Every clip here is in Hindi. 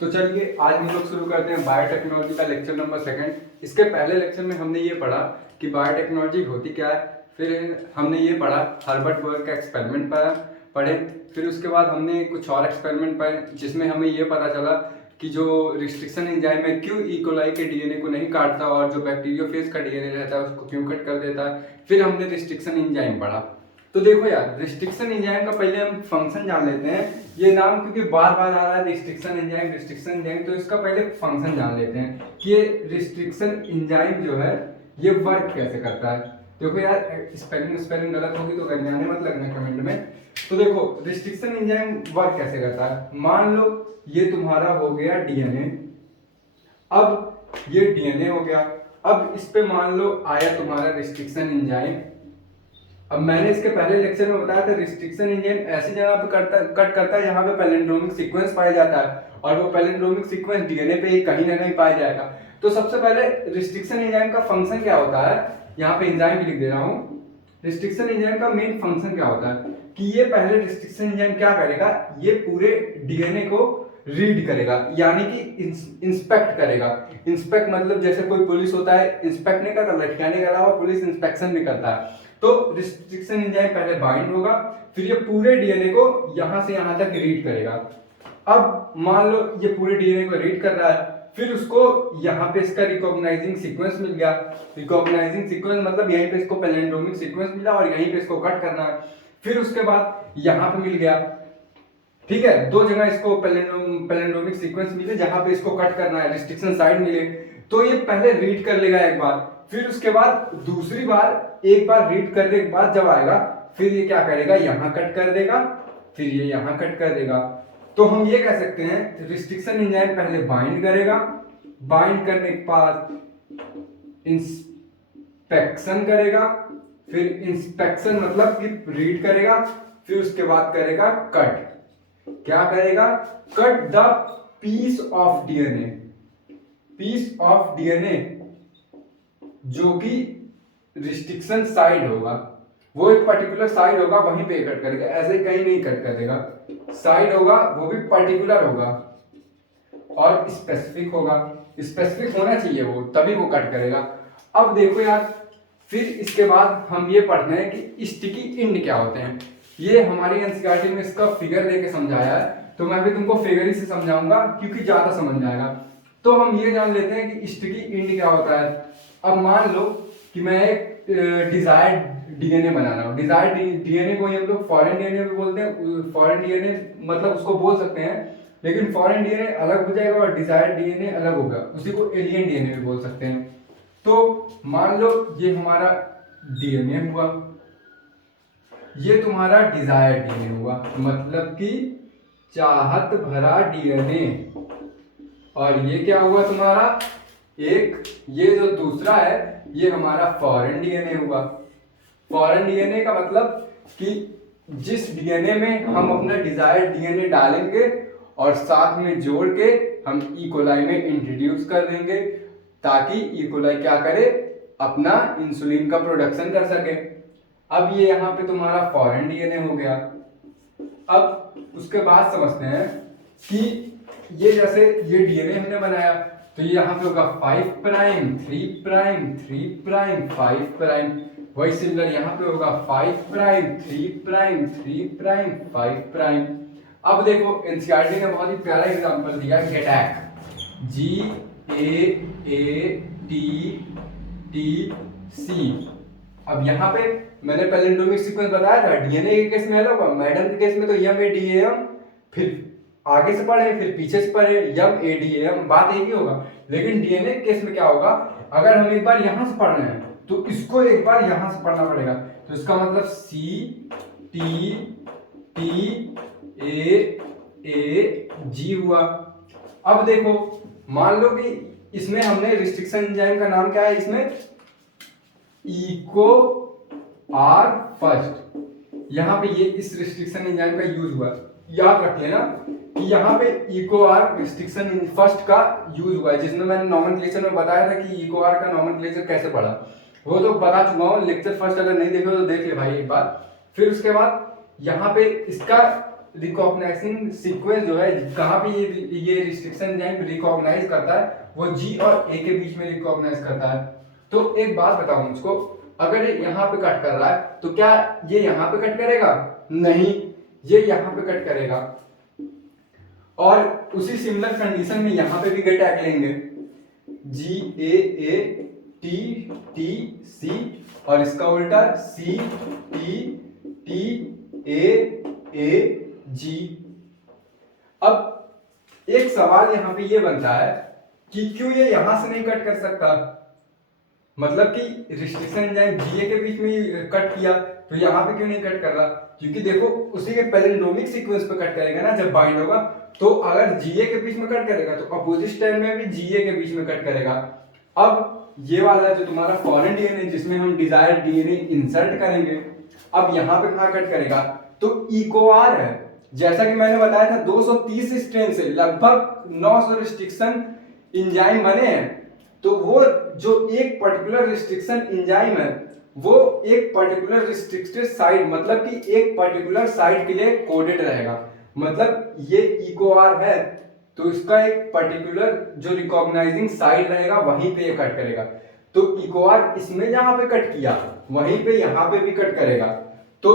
तो चलिए आज हम लोग शुरू करते हैं बायोटेक्नोलॉजी का लेक्चर नंबर सेकंड। इसके पहले लेक्चर में हमने ये पढ़ा कि बायोटेक्नोलॉजी होती क्या है। फिर हमने ये पढ़ा हर्बर्ट बर्ग का एक्सपेरिमेंट पढ़े। फिर उसके बाद हमने कुछ और एक्सपेरिमेंट पढ़े जिसमें हमें ये पता चला कि जो रिस्ट्रिक्शन एंजाइम है क्यों इकोलाई के डीएनए को नहीं काटता और जो बैक्टीरियोफेज का डीएनए रहता है उसको क्यों कट कर देता है। फिर हमने रिस्ट्रिक्शन एंजाइम पढ़ा। तो देखो यार, रिस्ट्रिक्शन एंजाइम का पहले हम फंक्शन जान लेते हैं। ये नाम क्योंकि बार बार आ रहा है रिस्ट्रिक्शन एंजाइम, तो इसका पहले फंक्शन जान लेते हैं कि ये रिस्ट्रिक्शन एंजाइम जो है ये वर्क कैसे करता है। देखो यार, स्पेलिंग गलत होगी तो गंजाने मत लगना कमेंट में। तो देखो रिस्ट्रिक्शन एंजाइम वर्क कैसे करता है। मान लो ये तुम्हारा हो गया डीएनए, अब ये डीएनए हो गया, अब इस पे मान लो आया तुम्हारा रिस्ट्रिक्शन एंजाइम। अब मैंने इसके पहले लेक्चर में बताया था रिस्ट्रिक्शन एंजाइम ऐसी जगह पे कट करता है जहां पे पैलिंड्रोमिक सीक्वेंस पाया जाता है और वो पैलिंड्रोमिक सीक्वेंस डीएनए पे ही कहीं ना कहीं पाया जाएगा। तो सबसे पहले रिस्ट्रिक्शन एंजाइम का फंक्शन क्या होता है, यहाँ पे एंजाइम भी लिख दे रहा हूँ। रिस्ट्रिक्शन एंजाइम का मेन फंक्शन क्या होता है कि ये पहले रिस्ट्रिक्शन एंजाइम क्या करेगा, ये पूरे डीएनए को रीड करेगा यानी कि इंस्पेक्ट करेगा। इंस्पेक्ट मतलब जैसे कोई पुलिस होता है, इंस्पेक्ट नहीं करता, लटकाने के अलावा पुलिस इंस्पेक्शन भी करता है। तो रिस्ट्रिक्शन एंजाइम पहले बाइंड होगा, फिर ये पूरे डीएनए को यहां से यहां तक रीड करेगा। अब मान लो ये पूरे डीएनए को रीड कर रहा है, फिर उसको यहाँ पे इसका रिकॉग्नाइजिंग सीक्वेंस मिल गया। रिकॉग्नाइजिंग सीक्वेंस मतलब यहीं पे इसको पैलिंड्रोमिक सीक्वेंस मिला और यहीं पे इसको कट करना है। फिर उसके बाद यहाँ पे मिल गया, ठीक है, दो जगह इसको पैलिंड्रोमिक सीक्वेंस मिले जहां पे इसको कट करना है, रिस्ट्रिक्शन साइड मिले। तो ये पहले रीड कर लेगा एक बार, फिर उसके बाद दूसरी बार एक बार रीड करने के बाद जब आएगा फिर ये क्या करेगा, यहाँ कट कर देगा, फिर ये यहाँ कट कर देगा। तो हम ये कह सकते हैं रिस्ट्रिक्शन एंजाइम पहले बाइंड करेगा, बाइंड करने के बाद इंस्पेक्शन करेगा, फिर इंस्पेक्शन मतलब कि रीड करेगा, फिर उसके बाद करेगा कट। क्या करेगा, cut the piece of DNA, piece of DNA जो कि रिस्ट्रिक्शन साइड होगा, वो एक पर्टिकुलर साइड होगा वहीं पे कट करेगा, ऐसे कहीं नहीं कट करेगा। साइड होगा वो भी पर्टिकुलर होगा और स्पेसिफिक होगा, स्पेसिफिक होना चाहिए वो, तभी वो कट करेगा। अब देखो यार, फिर इसके बाद हम ये पढ़ते हैं कि स्टिकी इंड क्या होते हैं। ये हमारी एनसीईआरटी में इसका फिगर देके समझाया है, तो मैं भी तुमको फिगर ही से समझाऊंगा क्योंकि ज्यादा समझ जाएगा। तो हम ये जान लेते हैं कि स्टिकी इंड क्या होता है। अब मान लो कि मैं एक डिजायर्ड डीएनए बना रहा हूँ। डिजायर्ड डीएनए को हम लोग फॉरेन डीएनए भी बोलते हैं। फॉरेन डीएनए मतलब उसको बोल सकते हैं, लेकिन फॉरेन डीएनए अलग हो जाएगा और डिजायर्ड डीएनए अलग होगा, उसी को एलियन डीएनए भी बोल सकते हैं। तो मान लो ये हमारा डीएनए हुआ, ये तुम्हारा डिजायर्ड डीएनए हुआ, मतलब कि चाहत भरा डीएनए। और ये क्या हुआ तुम्हारा, एक ये जो दूसरा है ये हमारा फॉरेन डीएनए हुआ। फॉरेन डीएनए का मतलब कि जिस डीएनए में हम अपना डिजायर्ड डीएनए डालेंगे और साथ में जोड़ के हम इकोलाई में इंट्रोड्यूस कर देंगे ताकि इकोलाई क्या करे, अपना इंसुलिन का प्रोडक्शन कर सके। अब ये यहाँ पे तुम्हारा फॉरेन डीएनए हो गया। अब उसके बाद समझते हैं कि ये जैसे ये डीएनए हमने बनाया तो ये यहाँ पे होगा 5 प्राइम 3 प्राइम 3 प्राइम 5 प्राइम। वही सिमिलर यहाँ पे होगा 5 प्राइम 3 प्राइम 3 प्राइम 5 प्राइम। अब देखो एनसीईआरटी ने बहुत ही प्यारा एग्जांपल दिया, गेटैक, GATTC। अब यहाँ पे मैंने पैलिंड्रोमिक सीक्वेंस बताया था, डीएनए के केस में अलग होगा, मैडम के केस में तो MADAM, फिर आगे से पढ़े फिर पीछे से पढ़े MADAM, बात एक ही होगा। लेकिन डीएनए के केस में क्या होगा, अगर हम एक बार यहां से पढ़ रहे हैं तो इसको एक बार यहां से पढ़ना पड़ेगा। तो इसका मतलब CTTAG हुआ। अब देखो मान लो कि इसमें हमने रिस्ट्रिक्शन एंजाइम का नाम क्या है, इसमें इको आर फर्स्ट, यहाँ पे ये इस रिस्ट्रिक्शन एंजाइम का यूज हुआ। याद रख लेना कि यहाँ पे इको आर रिस्ट्रिक्शन फर्स्ट का यूज हुआ है, जिसमें मैंने नॉमेनक्लेचर में बताया था कि इको आर का नॉमेनक्लेचर कैसे पढ़ा, वो तो बता चुका हूँ। लेक्चर फर्स्ट अगर नहीं देखो तो देख ले भाई एक बार। फिर उसके बाद यहाँ पे इसका रिकॉग्नाइजिंग सीक्वेंस जो है, कहाँ पे ये रिस्ट्रिक्शन एंजाइम रिकॉग्नाइज करता है, वो जी और ए के बीच में रिकॉग्नाइज करता है। तो एक बात बताओ मुझको, अगर ये यहाँ पे कट कर रहा है तो क्या ये यहाँ पे कट करेगा? नहीं, ये यहाँ पे कट करेगा। और उसी सिमिलर कंडीशन में यहाँ पे भी अटैक लेंगे, जी ए टी टी सी, और इसका उल्टा सी टी टी ए जी। अब एक सवाल यहाँ पे ये बनता है कि क्यों ये यहां से नहीं कट कर सकता? मतलब कि रिस्ट्रिक्शन एंजाइम जीए के बीच में कट किया, तो यहाँ पे क्यों नहीं कट कर रहा? क्योंकि देखो उसी के पैलिंड्रोमिक सीक्वेंस पे कट करेगा ना जब बाइंड होगा, तो अगर जीए के बीच में कट करेगा तो अपोजिट स्ट्रैंड में भी जीए के बीच में कट करेगा। अब ये वाला जो तुम्हारा फॉरेन डीएनए जिसमें हम डिजायर्ड डीएनए इंसर्ट करेंगे, अब यहाँ पे कहाँ कट करेगा? तो इकोआर है। जैसा कि मैंने बताया था 230 स्ट्रेन से लगभग 900 रिस्ट्रिक्शन एंजाइम बने हैं। तो वो जो एक पर्टिकुलर रिस्ट्रिक्शन एंजाइम है वो एक पर्टिकुलर रिस्ट्रिक्टेड साइट, मतलब कि एक पर्टिकुलर साइट के लिए कोडेड रहेगा। मतलब ये इकोआर है तो इसका एक पर्टिकुलर जो रिकॉग्नाइजिंग साइट रहेगा वहीं पे ये कट करेगा। तो इकोआर इसमें जहां पे कट किया वहीं पे यहाँ पे भी कट करेगा। तो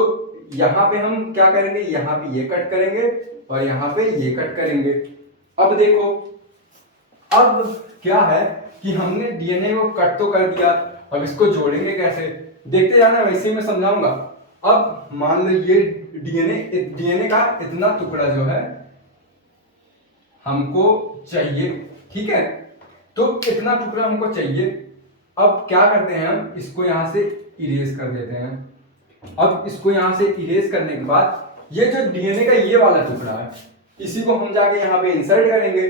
यहाँ पे हम क्या करेंगे, यहाँ पे ये कट करेंगे और यहाँ पे ये कट करेंगे। अब देखो, अब क्या है कि हमने डीएनए को कट तो कर दिया, अब इसको जोड़ेंगे कैसे देखते जाना, वैसे ही मैं समझाऊंगा। अब मान लो ये डीएनए का इतना टुकड़ा जो है हमको चाहिए, ठीक है, तो इतना टुकड़ा हमको चाहिए। अब क्या करते हैं, हम इसको यहां से इरेज कर देते हैं। अब इसको यहां से इरेज करने के बाद ये जो डीएनए का ये वाला टुकड़ा है इसी को हम जाके यहाँ पे इंसर्ट करेंगे।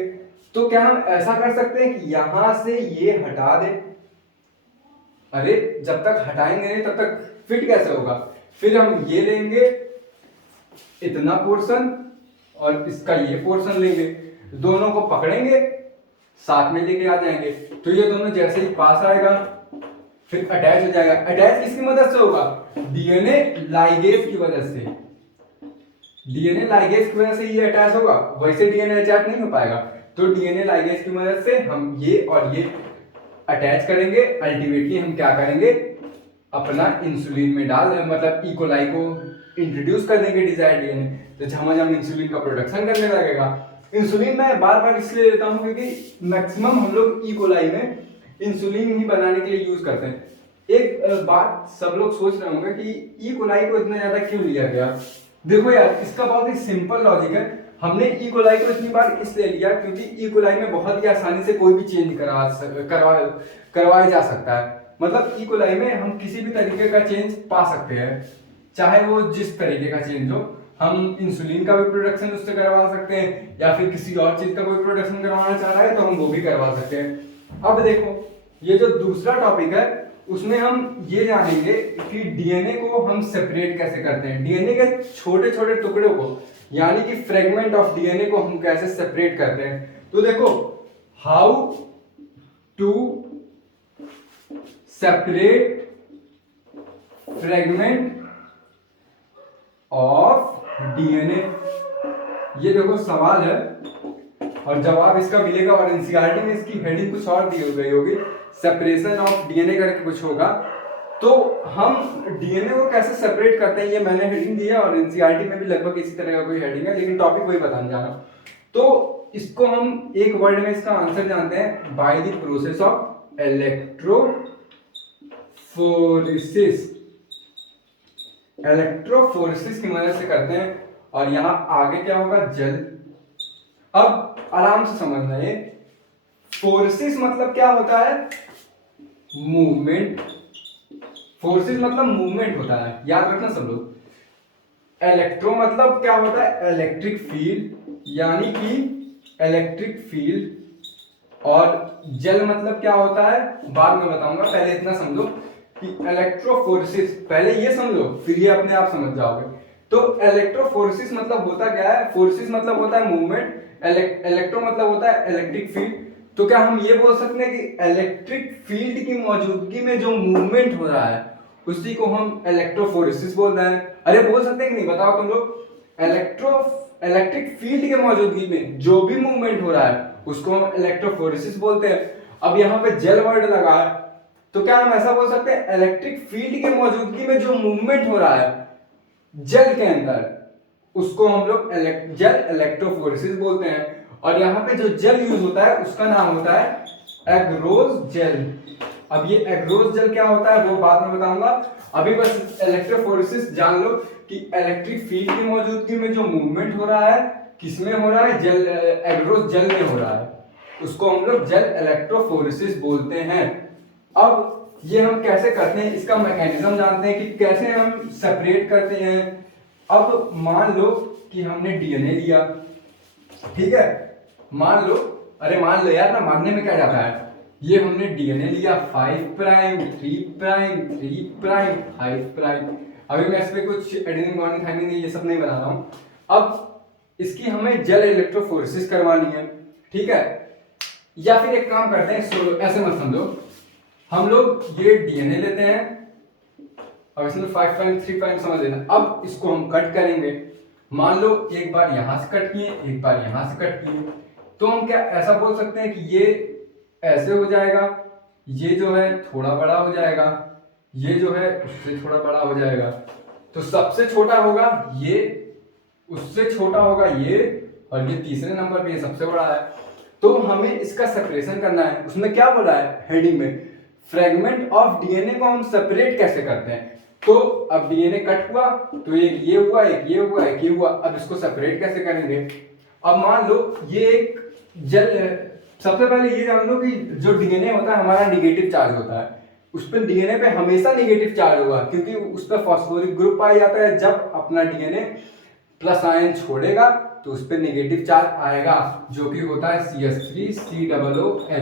तो क्या हम ऐसा कर सकते हैं कि यहां से ये हटा दें? अरे जब तक हटाएंगे नहीं तब तक फिट कैसे होगा? फिर हम ये लेंगे इतना पोर्शन और इसका ये पोर्शन लेंगे, दोनों को पकड़ेंगे साथ में लेके आ जाएंगे। तो ये दोनों जैसे ही पास आएगा फिर अटैच हो जाएगा। अटैच किसकी मदद से होगा? डीएनए लाइगेज की वजह से। डीएनए लाइगेज की वजह से ये अटैच होगा, वैसे डीएनए अटैच नहीं हो पाएगा। तो डीएनए लाइगेज की मदद से हम ये और ये अटैच करेंगे। अल्टीमेटली हम क्या करेंगे, अपना इंसुलिन में डाल मतलब इकोलाई को इंट्रोड्यूस कर देंगे डिजायर्ड डीएनए, तो झमाझम इंसुलिन का प्रोडक्शन करने लगेगा। इंसुलिन मैं बार बार इसलिए लेता हूँ क्योंकि मैक्सिमम हम लोग इकोलाई में इंसुलिन ही बनाने के लिए यूज करते हैं। एक बात सब लोग सोच रहे होंगे कि इकोलाई को इतना ज्यादा क्यों लिया गया। देखो यार, इसका बहुत ही सिंपल लॉजिक है। हमने इकोलाई को इतनी बार इसलिए लिया क्योंकि इकोलाई में बहुत ही आसानी से कोई भी चेंज करवाया जा सकता है। मतलब इकोलाई में हम किसी भी तरीके का चेंज पा सकते हैं, चाहे वो जिस तरीके का चेंज हो। हम इंसुलिन का भी प्रोडक्शन उससे करवा सकते हैं, या फिर किसी और चीज का कोई प्रोडक्शन करवाना चाह रहा है तो हम वो भी करवा सकते हैं। अब देखो, ये जो दूसरा टॉपिक है उसमें हम ये जानेंगे कि डीएनए को हम सेपरेट कैसे करते हैं। डीएनए के छोटे छोटे टुकड़ों को यानी कि फ्रेगमेंट ऑफ डीएनए को हम कैसे सेपरेट करते हैं। तो देखो, how to separate fragment of DNA, ये देखो सवाल है और जवाब इसका मिलेगा। और एनसीईआरटी में इसकी हेडिंग कुछ और दी गई होगी, सेपरेशन ऑफ डीएनए करके कुछ होगा। तो हम डीएनए को कैसे सेपरेट करते हैं ये मैंने हेडिंग दी है, और एनसीईआरटी में भी लगभग इसी तरह का कोई हेडिंग है, लेकिन टॉपिक वही बताने जा रहा हूं। तो इसको हम एक वर्ड में इसका आंसर जानते हैं, by the process of electrophoresis. Electrophoresis की मदद से करते हैं। और यहां आगे क्या होगा, जल। अब आराम से समझना, ये फोर्सेस मतलब क्या होता है, मूवमेंट। फोर्सेस मतलब मूवमेंट होता है, याद रखना सब लोग। इलेक्ट्रो मतलब क्या होता है, इलेक्ट्रिक फील्ड, यानी कि इलेक्ट्रिक फील्ड। और जल मतलब क्या होता है बाद में बताऊंगा, पहले इतना समझो कि इलेक्ट्रोफोरेसिस, पहले ये समझो फिर ये अपने आप समझ जाओगे। तो इलेक्ट्रोफोरेसिस मतलब होता क्या है, फोर्सेस मतलब होता है मूवमेंट, इलेक्ट्रो मतलब होता है इलेक्ट्रिक फील्ड। तो क्या हम ये बोल सकते हैं कि इलेक्ट्रिक फील्ड की मौजूदगी में जो मूवमेंट हो रहा है उसी को हम इलेक्ट्रोफोरेसिस बोल रहे हैं। अरे बोल सकते हैं कि नहीं, बताओ तुम लोग। इलेक्ट्रिक फील्ड के मौजूदगी में जो भी मूवमेंट हो रहा है उसको हम इलेक्ट्रोफोरेसिस बोलते हैं। अब यहाँ पे जेल वर्ड लगा है तो क्या हम ऐसा बोल सकते हैं इलेक्ट्रिक फील्ड के मौजूदगी में जो मूवमेंट हो रहा है जेल के अंदर उसको हम लोग जेल इलेक्ट्रोफोरेसिस बोलते हैं। और यहाँ पे जो जेल यूज होता है उसका नाम होता है एग्रोज जेल। अब ये एग्रोज जेल क्या होता है वो बाद में बताऊंगा, अभी बस इलेक्ट्रोफोरेसिस जान लो कि इलेक्ट्रिक फील्ड की मौजूदगी में जो मूवमेंट हो रहा है किसमें हो रहा है, जेल एग्रोज जेल में हो रहा है, उसको हम लोग जेल इलेक्ट्रोफोरेसिस बोलते हैं। अब ये हम कैसे करते हैं इसका मैकेनिज्म जानते हैं कि कैसे हम सेपरेट करते हैं। अब मान लो कि हमने डीएनए लिया, ठीक है, मान लो, अरे मान लो यार ना, मानने में क्या जाता है, ये हमने डीएनए लिया 5 प्राइम 3 प्राइम 3 प्राइम 5 प्राइम। अभी मैं इस पे कुछ एडेनिन गुआनिन थाइमिन ये सब नहीं बना रहा हूं। अब इसकी हमें जेल इलेक्ट्रोफोरेसिस करवानी है, ठीक है। या फिर एक काम करते हैं, ऐसे मत समझो, हम लोग ये डीएनए लेते हैं, अब इसमें 5 प्राइम 3 प्राइम समझ लेना। अब इसको हम कट करेंगे, मान लो एक बार यहां से कट किए एक बार यहां से कट किए, तो हम क्या ऐसा बोल सकते हैं कि ये ऐसे हो जाएगा, ये जो है थोड़ा बड़ा हो जाएगा, ये जो है उससे थोड़ा बड़ा हो जाएगा। तो सबसे छोटा होगा ये, उससे छोटा होगा ये, और ये तीसरे नंबर पे ये सबसे बड़ा है। तो हमें इसका सेपरेशन करना है। उसमें क्या बोला है हेडिंग में, फ्रेगमेंट ऑफ डीएनए को हम सेपरेट कैसे करते हैं। तो अब डीएनए कट हुआ तो एक ये हुआ एक ये हुआ एक ये हुआ, अब इसको सेपरेट कैसे करेंगे। अब मान लो ये एक जेल, सबसे पहले ये जान लो कि जो डीएनए होता है हमारा निगेटिव चार्ज होता है, उस पर डीएनए पे हमेशा निगेटिव चार्ज होगा क्योंकि उस पर फॉस्फोरिक ग्रुप पाया जाता है। जब अपना डीएनए प्लस आयन छोड़ेगा तो उस पर नेगेटिव चार्ज आएगा जो कि होता है CH3COOH।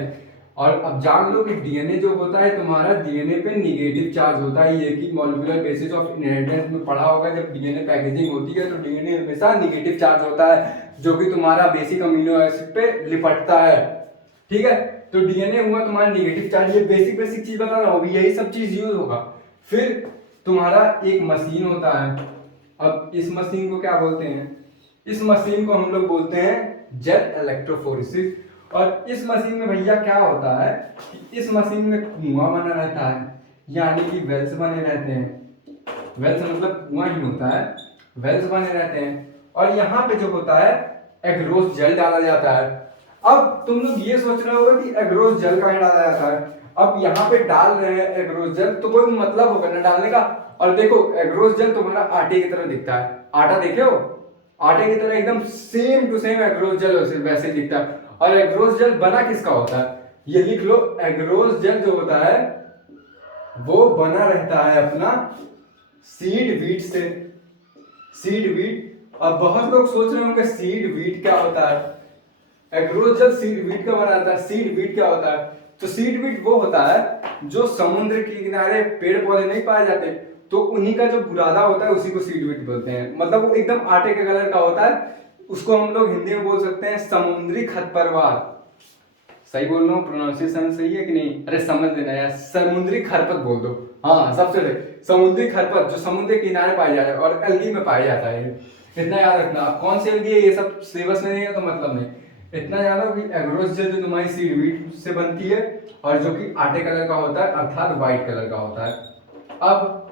और अब जान लो कि डीएनए जो होता है तुम्हारा, डीएनए पे नेगेटिव चार्ज होता है। ये कि मॉलिक्यूलर बेसिस ऑफ इनहेरिटेंस में पढ़ा होगा, जब डीएनए पैकेजिंग होती है तो डीएनए हमेशा नेगेटिव चार्ज होता है जो कि तुम्हारा बेसिक अमीनो एसिड पे लिपटता है, ठीक है। तो डीएनए हुआ तुम्हारा नेगेटिव चार्ज, ये बेसिक चीज बता रहा हूँ, यही सब चीज यूज होगा। फिर तुम्हारा एक मशीन होता है, अब इस मशीन को क्या बोलते हैं, इस मशीन को हम लोग बोलते हैं जेल इलेक्ट्रोफोरेसिस। और इस मशीन में भैया क्या होता है कि इस मशीन में कुआं बना रहता है, यानी कि वेल्स बने रहते हैं। वेल्स मतलब कुआं ही होता है, वेल्स बने रहते हैं। और यहाँ पे जो होता है एग्रोस जेल डाला जाता है। अब तुम लोग ये सोच रहे होगे कि एग्रोस जेल कहाँ डाला जाता है। अब यहाँ पे डाल रहे हैं एग्रोस जेल तो कोई मतलब होगा ना डालने का। और देखो एग्रोस जेल तुम्हारा आटे की तरह दिखता है, आटा देखे हो, आटे की तरह एकदम same to same agarose gel वैसे दिखता है। और एग्रोस जेल बना किसका होता है, ये लिख लो, एग्रोस जेल जो होता है वो बना रहता है अपना सीड वीट से, सीड वीट। अब बहुत लोग सोच रहे होंगे सीड वीट क्या होता है, एग्रोस जेल सीड वीट का बना रहता है। सीड वीट क्या होता है, तो सीड वीट वो होता है जो समुद्र के किनारे पेड़ पौधे नहीं पाए जाते, तो उन्हीं का जो बुरादा होता है उसी को सीड वीट बोलते हैं। मतलब वो एकदम आटे के कलर का होता है, उसको हम लोग हिंदी में बोल सकते हैं समुद्री खरपतवार। सही बोल रहा हूँ, प्रोनाउंसिएशन सही है कि नहीं, अरे समझ लेना यार, समुद्री खरपत बोल दो, हाँ सबसे सही, समुद्री खरपत जो समुद्र के किनारे पाया जाता है और एल्गी में पाया जाता है। इतना याद रखना, कौन सी एल्गी है ये सब सिलेबस में नहीं है तो मतलब नहीं। इतना जानो कि एग्रोस जेल जो तुम्हारी सीड वीट से बनती है और जो कि आटे कलर का होता है अर्थात व्हाइट कलर का होता है। अब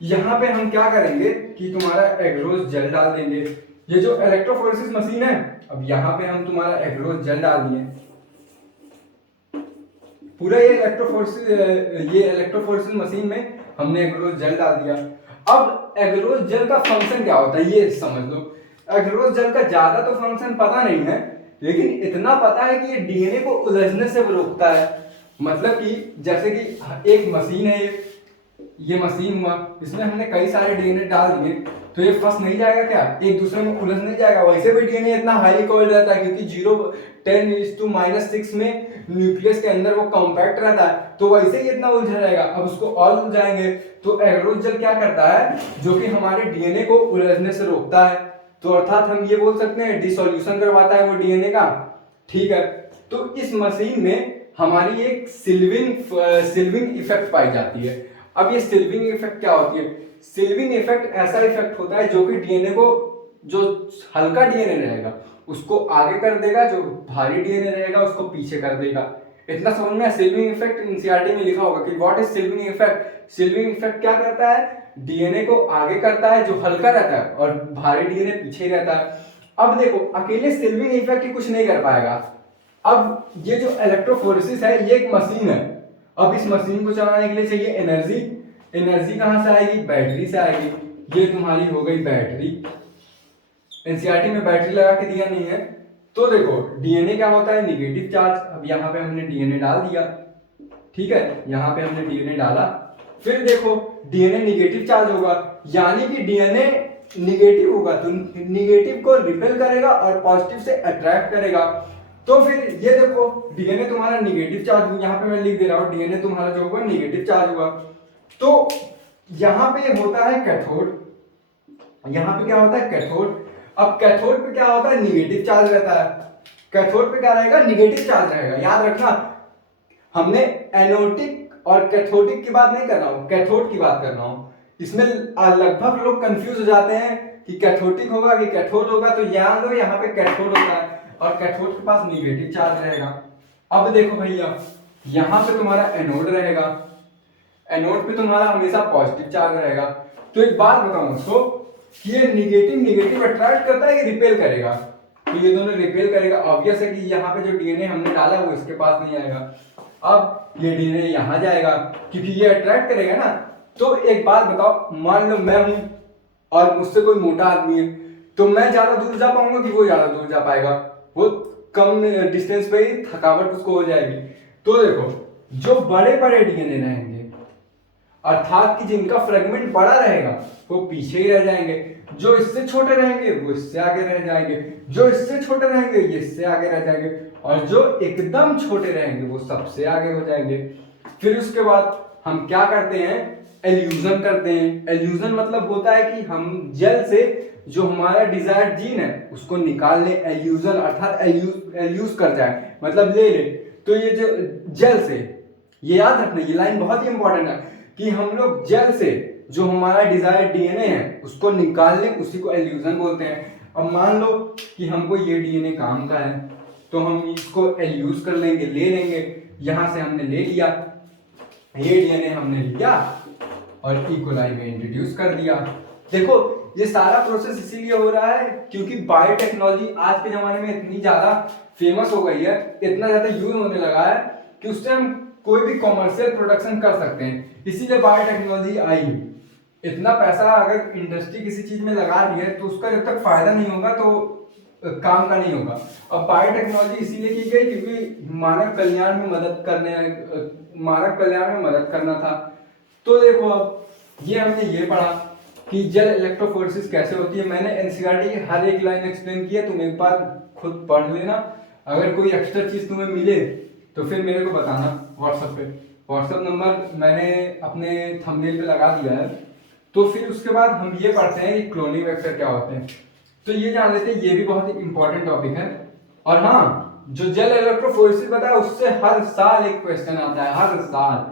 यहाँ पे हम क्या करेंगे कि तुम्हारा एग्रोस जेल डाल देंगे। ये जो इलेक्ट्रोफोरेसिस मशीन है, अब यहाँ पे हम तुम्हारा एग्रोस जेल डाल दिए, पूरा ये इलेक्ट्रोफोरेसिस मशीन में हमने एग्रोस जेल डाल दिया। अब एग्रोस जेल का फंक्शन क्या होता है ये समझ लो। एग्रोस जेल का ज्यादा तो फंक्शन पता नहीं है, लेकिन इतना पता है कि ये डीएनए को उलझने से रोकता है। मतलब कि जैसे कि एक मशीन है, ये मशीन हुआ, इसमें हमने कई सारे डीएनए डाल दिए, तो ये फंस नहीं जाएगा क्या, एक दूसरे में उलझ नहीं जाएगा। वैसे भी डीएनए इतना हाईली कोइल्ड रहता है क्योंकि 0 10⁻⁻⁶ में न्यूक्लियस के अंदर वो कॉम्पैक्ट रहता है, तो वैसे ही इतना उलझा रहेगा। अब उसको और उलझाएंगे तो एग्रोस जेल क्या करता है, जो कि हमारे डीएनए को उलझने से रोकता है। तो अर्थात हम ये बोल सकते हैं डिसोल्यूशन करवाता है वो डीएनए का, ठीक है। तो इस मशीन में हमारी एक सिल्विंग इफेक्ट पाई जाती है। अब ये सिल्विंग इफेक्ट क्या होती है, सिल्विंग इफेक्ट ऐसा इफेक्ट होता है जो कि डीएनए को जो हल्का डीएनए रहेगा उसको आगे कर देगा, जो भारी डीएनए रहेगा उसको पीछे कर देगा। इतना समझ में। सिल्विंग इफेक्ट एनसीईआरटी में लिखा होगा कि व्हाट इज सिल्विंग इफेक्ट। सिल्विंग इफेक्ट क्या करता है, डीएनए को आगे करता है जो हल्का रहता है और भारी डीएनए पीछे ही रहता है। अब देखो अकेले सिल्विंग इफेक्ट ही कुछ नहीं कर पाएगा। अब ये जो इलेक्ट्रोफोरेसिस है ये एक मशीन है। अब इस मशीन को चलाने के लिए चाहिए एनर्जी। एनर्जी कहां से आएगी, बैटरी से आएगी। ये तुम्हारी हो गई बैटरी। एनसीईआरटी में बैटरी लगा के दिया नहीं है। तो देखो डीएनए क्या होता है, निगेटिव चार्ज। अब यहाँ पे हमने डीएनए डाल दिया, ठीक है, यहाँ पे हमने डीएनए डाला। फिर देखो डीएनए निगेटिव चार्ज होगा, यानी कि डीएनए निगेटिव होगा तो निगेटिव को रिपेल करेगा और पॉजिटिव से अट्रैक्ट करेगा। तो फिर ये देखो डीएनए तुम्हारा निगेटिव चार्ज हुआ, यहाँ पे मैं लिख दे रहा हूँ डीएनए तुम्हारा जो हुआ निगेटिव चार्ज हुआ। तो यहाँ पे होता है कैथोड, यहाँ पे क्या होता है कैथोड। अब कैथोड पे क्या होता है, निगेटिव चार्ज रहता है। कैथोड पे क्या रहेगा, निगेटिव चार्ज रहेगा। याद रखना हमने एनोटिक और कैथोडिक की बात नहीं कर रहा हूँ, कैथोड की बात कर रहा हूँ। इसमें लगभग लोग कंफ्यूज हो जाते हैं कि कैथोडिक होगा कि कैथोड होगा। तो याद लो यहाँ पे कैथोड होता है और कैथोड के पास निगेटिव चार्ज रहेगा। अब देखो भैया यहाँ पे तुम्हारा एनोड रहेगा, एनोड पे तुम्हारा हमेशा पॉजिटिव चार्ज रहेगा। तो एक बात बताऊं दोस्तों कि ये निगेटिव निगेटिव अट्रैक्ट करता है कि रिपेल करेगा, तो ये दोनों रिपेल करेगा। ऑब्वियस है कि यहाँ पे जो डीएनए हमने डाला वो इसके पास नहीं आएगा। अब ये डीएनए यहाँ जाएगा क्योंकि ये अट्रैक्ट करेगा ना। तो एक बात बताओ, मान लो मैं हूं और मुझसे कोई मोटा आदमी है, तो मैं ज्यादा दूर जा पाऊंगा कि वो ज्यादा दूर जा पाएगा, वो कम डिस्टेंस पे ही थकावट उसको हो जाएगी। तो देखो जो बड़े बड़े डीएनए रहेंगे अर्थात कि जिनका फ्रेगमेंट बड़ा रहेगा वो पीछे ही रह जाएंगे, जो इससे छोटे रहेंगे वो इससे आगे रह जाएंगे, जो इससे छोटे रहेंगे ये इससे आगे रह जाएंगे, और जो एकदम छोटे रहेंगे वो सबसे आगे हो जाएंगे। फिर उसके बाद हम क्या करते हैं, एल्यूजन करते हैं। एल्यूजन मतलब होता है कि हम जेल से जो हमारा डिजायर्ड जीन है उसको निकाल ले। एल्यूजन अर्थात एल्यूज कर जाए, मतलब ले ले। तो ये जो जेल से, ये याद रखना, ये लाइन बहुत ही इंपॉर्टेंट है कि हम लोग जेल से जो हमारा डिजायर्ड डीएनए है उसको निकाल लें, उसी को एल्यूजन बोलते हैं। अब मान लो कि हमको ये डीएनए काम का है तो हम इसको एल्यूज कर लेंगे, ले लेंगे। यहां से हमने ले लिया, ये डीएनए हमने लिया और ई कोलाई में इंट्रोड्यूस कर दिया। देखो ये सारा प्रोसेस इसीलिए हो रहा है क्योंकि बायोटेक्नोलॉजी आज के जमाने में इतनी ज्यादा फेमस हो गई है, इतना ज्यादा यूज होने लगा है कि उससे हम कोई भी कॉमर्शियल प्रोडक्शन कर सकते हैं। इसीलिए बायोटेक्नोलॉजी आई। इतना पैसा अगर इंडस्ट्री किसी चीज में लगा रही है तो उसका जब तक फायदा नहीं होगा तो काम का नहीं होगा। अब बायोटेक्नोलॉजी इसीलिए की गई क्योंकि मानव कल्याण में मदद करना था। तो देखो अब ये हमने ये पढ़ा कि जेल इलेक्ट्रोफोरेसिस कैसे होती है। मैंने एनसीईआरटी की हर एक लाइन एक्सप्लेन की है, तुम एक बार खुद पढ़ लेना। अगर कोई एक्स्ट्रा चीज तुम्हें मिले तो फिर मेरे को बताना व्हाट्सएप पे। व्हाट्सएप नंबर मैंने अपने थंबनेल पे लगा दिया है। तो फिर उसके बाद हम ये पढ़ते हैं कि क्लोनिंग वेक्टर क्या होते हैं। तो ये जान लेते हैं, ये भी बहुत ही इंपॉर्टेंट टॉपिक है। और हाँ, जो जेल इलेक्ट्रोफोरेसिस बताया उससे हर साल एक क्वेश्चन आता है, हर साल,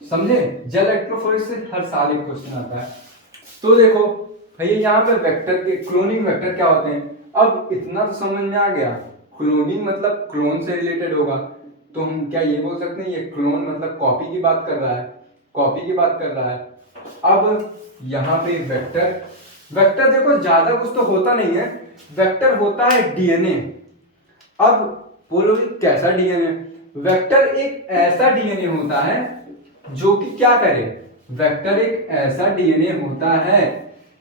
समझे। जेल इलेक्ट्रोफोरेसिस से हर साल एक क्वेश्चन आता है। तो देखो भैया यहाँ पे वेक्टर के, क्लोनिंग वेक्टर क्या होते हैं। अब इतना तो समझ में आ गया, क्लोनिंग मतलब क्लोन से रिलेटेड होगा। तो हम क्या ये बोल सकते हैं ये क्लोन मतलब कॉपी की बात कर रहा है, कॉपी की बात कर रहा है। अब यहाँ पे वेक्टर, वेक्टर देखो ज्यादा कुछ तो होता नहीं है, वेक्टर होता है डीएनए। अब बोलोगे कैसा डीएनए। वेक्टर एक ऐसा डीएनए होता है जो कि क्या करे, वेक्टर एक ऐसा डीएनए होता है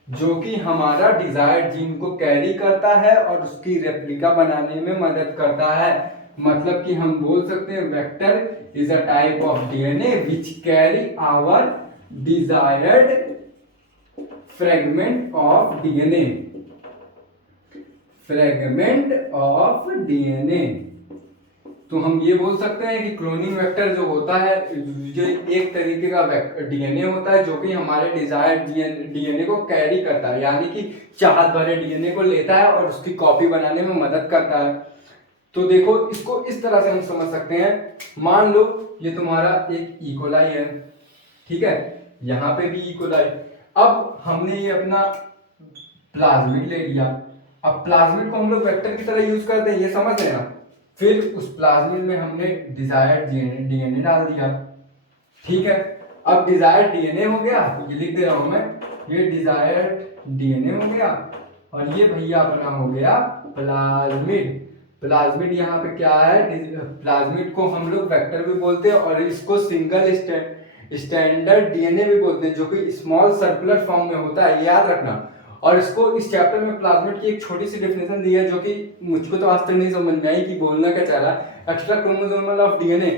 जो कि हमारा डिजायर्ड जीन को कैरी करता है और उसकी रेप्लिका बनाने में मदद करता है। मतलब कि हम बोल सकते हैं vector is a type of DNA which carry our desired fragment of DNA, fragment of DNA. तो हम ये बोल सकते हैं कि क्लोनिंग वेक्टर जो होता है ये एक तरीके का डीएनए होता है जो कि हमारे डिजायर्ड डीएनए को कैरी करता है, यानी कि चाहत भरे डीएनए को लेता है और उसकी कॉपी बनाने में मदद करता है। तो देखो इसको इस तरह से हम समझ सकते हैं, मान लो ये तुम्हारा एक ई कोलाई है, ठीक है, यहाँ पे भी ई कोलाई। अब हमने ये अपना प्लाज्मिड ले लिया। अब प्लाज्मिड को हम लोग वेक्टर की तरह यूज करते हैं, ये समझ रहे हैं ना। फिर उस प्लाज्मिड में हमने डिजायर्ड डीएनए डाल दिया, ठीक है। अब डिजायर्ड डीएनए हो गया, ये लिख दे रहा हूं मैं, ये डिजायर्ड डीएनए हो गया और ये भैया अपना हो गया प्लाज्मिड। प्लाज्मिड यहाँ पे क्या है, प्लाज्मिड को हम लोग वेक्टर भी बोलते हैं और इसको सिंगल स्टैंडर्ड डीएनए भी बोलते हैं, जो कि स्मॉल सर्कुलर फॉर्म में होता है, याद रखना। और इसको इस चैप्टर में प्लाज्मिड की एक छोटी सी डेफिनेशन दी है, जो कि मुझको तो आज तक नहीं समझ में आई कि बोलना क्या चाह रहा है। एक्स्ट्रा क्रोमोसोमल ऑफ डीएनए,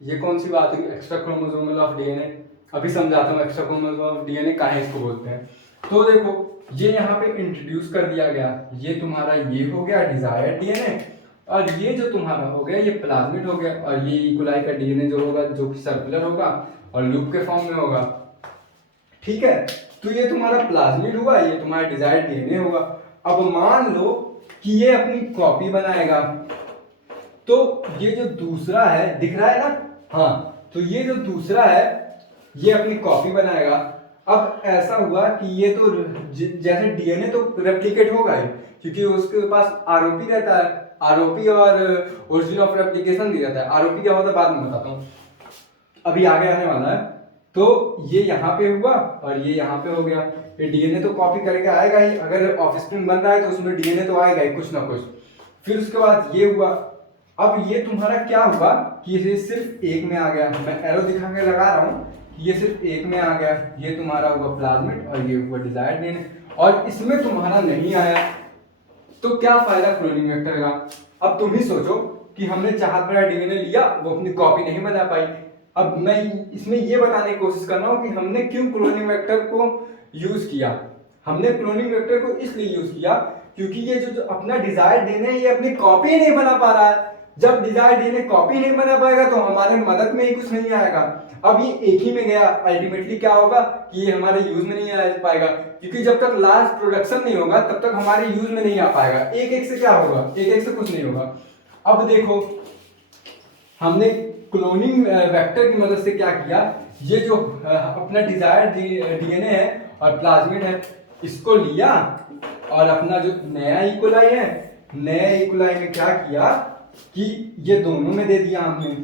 ये कौन सी बात हुई, एक्स्ट्रा क्रोमोसोमल ऑफ डीएनए, अभी समझाता हूँ एक्स्ट्रा क्रोमोसोमल ऑफ डीएनए काहे इसको बोलते हैं। तो देखो ये यहाँ पे इंट्रोड्यूस कर दिया गया, ये तुम्हारा ये हो गया डिजायर्ड डीएनए और ये जो तुम्हारा हो गया ये प्लाज्मिड हो गया और ये इकोलाई का डीएनए जो होगा जो कि सर्कुलर होगा और लूप के फॉर्म में होगा, ठीक है। तो ये तुम्हारा प्लाज्मिड हुआ, ये तुम्हारा डिजायर्ड डीएनए होगा। अब मान लो कि ये अपनी कॉपी बनाएगा, तो ये जो दूसरा है दिख रहा है ना, हाँ, तो ये जो दूसरा है ये अपनी कॉपी बनाएगा। अब ऐसा हुआ कि ये तो जैसे डीएनए तो रेप्लिकेट होगा ही, क्योंकि उसके पास आरओपी रहता है, आरओपी और ओरिजिन ऑफ रेप्लिकेशन भी रहता है। आरओपी क्या होता है बाद में बताता हूँ, अभी आगे आने वाला है। तो ये यहाँ पे हुआ और ये यहाँ पे हो गया। ये डीएनए तो कॉपी करके आएगा ही, अगर ऑफस्प्रिंग बन रहा है तो उसमें डीएनए तो आएगा ही कुछ ना कुछ। फिर उसके बाद ये हुआ। अब ये तुम्हारा क्या हुआ कि ये सिर्फ एक में आ गया, मैं एरो दिखा के लगा रहा हूँ, ये सिर्फ एक में आ गया। ये तुम्हारा हुआ प्लाज्मिड और ये हुआ डिजायर्ड डीएनए, और इसमें तुम्हारा नहीं आया, तो क्या फायदा क्लोनिंग वेक्टर का। अब तुम ही सोचो कि हमने चाहत भरा डीएनए लिया, वो अपनी कॉपी नहीं बना पाई। अब मैं इसमें ये बताने की कोशिश कर रहा हूँ कि हमने क्यों क्लोनिंग वेक्टर को यूज किया। हमने क्लोनिंग वेक्टर को इसलिए यूज किया क्योंकि ये जो अपना डिजायर्ड डीएनए ये अपनी कॉपी नहीं बना पा रहा है। जब डिजायर्ड डीएनए कॉपी नहीं बना पाएगा तो हमारे मदद में ही कुछ नहीं आएगा। अब ये एक ही में गया, अल्टीमेटली क्या होगा कि ये हमारे यूज में नहीं आ पाएगा, क्योंकि जब तक लास्ट प्रोडक्शन नहीं होगा तब तक हमारे यूज में नहीं आ पाएगा। एक एक से क्या होगा, एक एक से कुछ नहीं होगा। अब देखो हमने क्लोनिंग वेक्टर की मदद से क्या किया, ये जो अपना डिजायर्ड डीएनए है और प्लाज्मिड है, इसको लिया और अपना जो नया इकोलाई है, नया इकोलाई में क्या किया कि ये दोनों में दे दिया हमने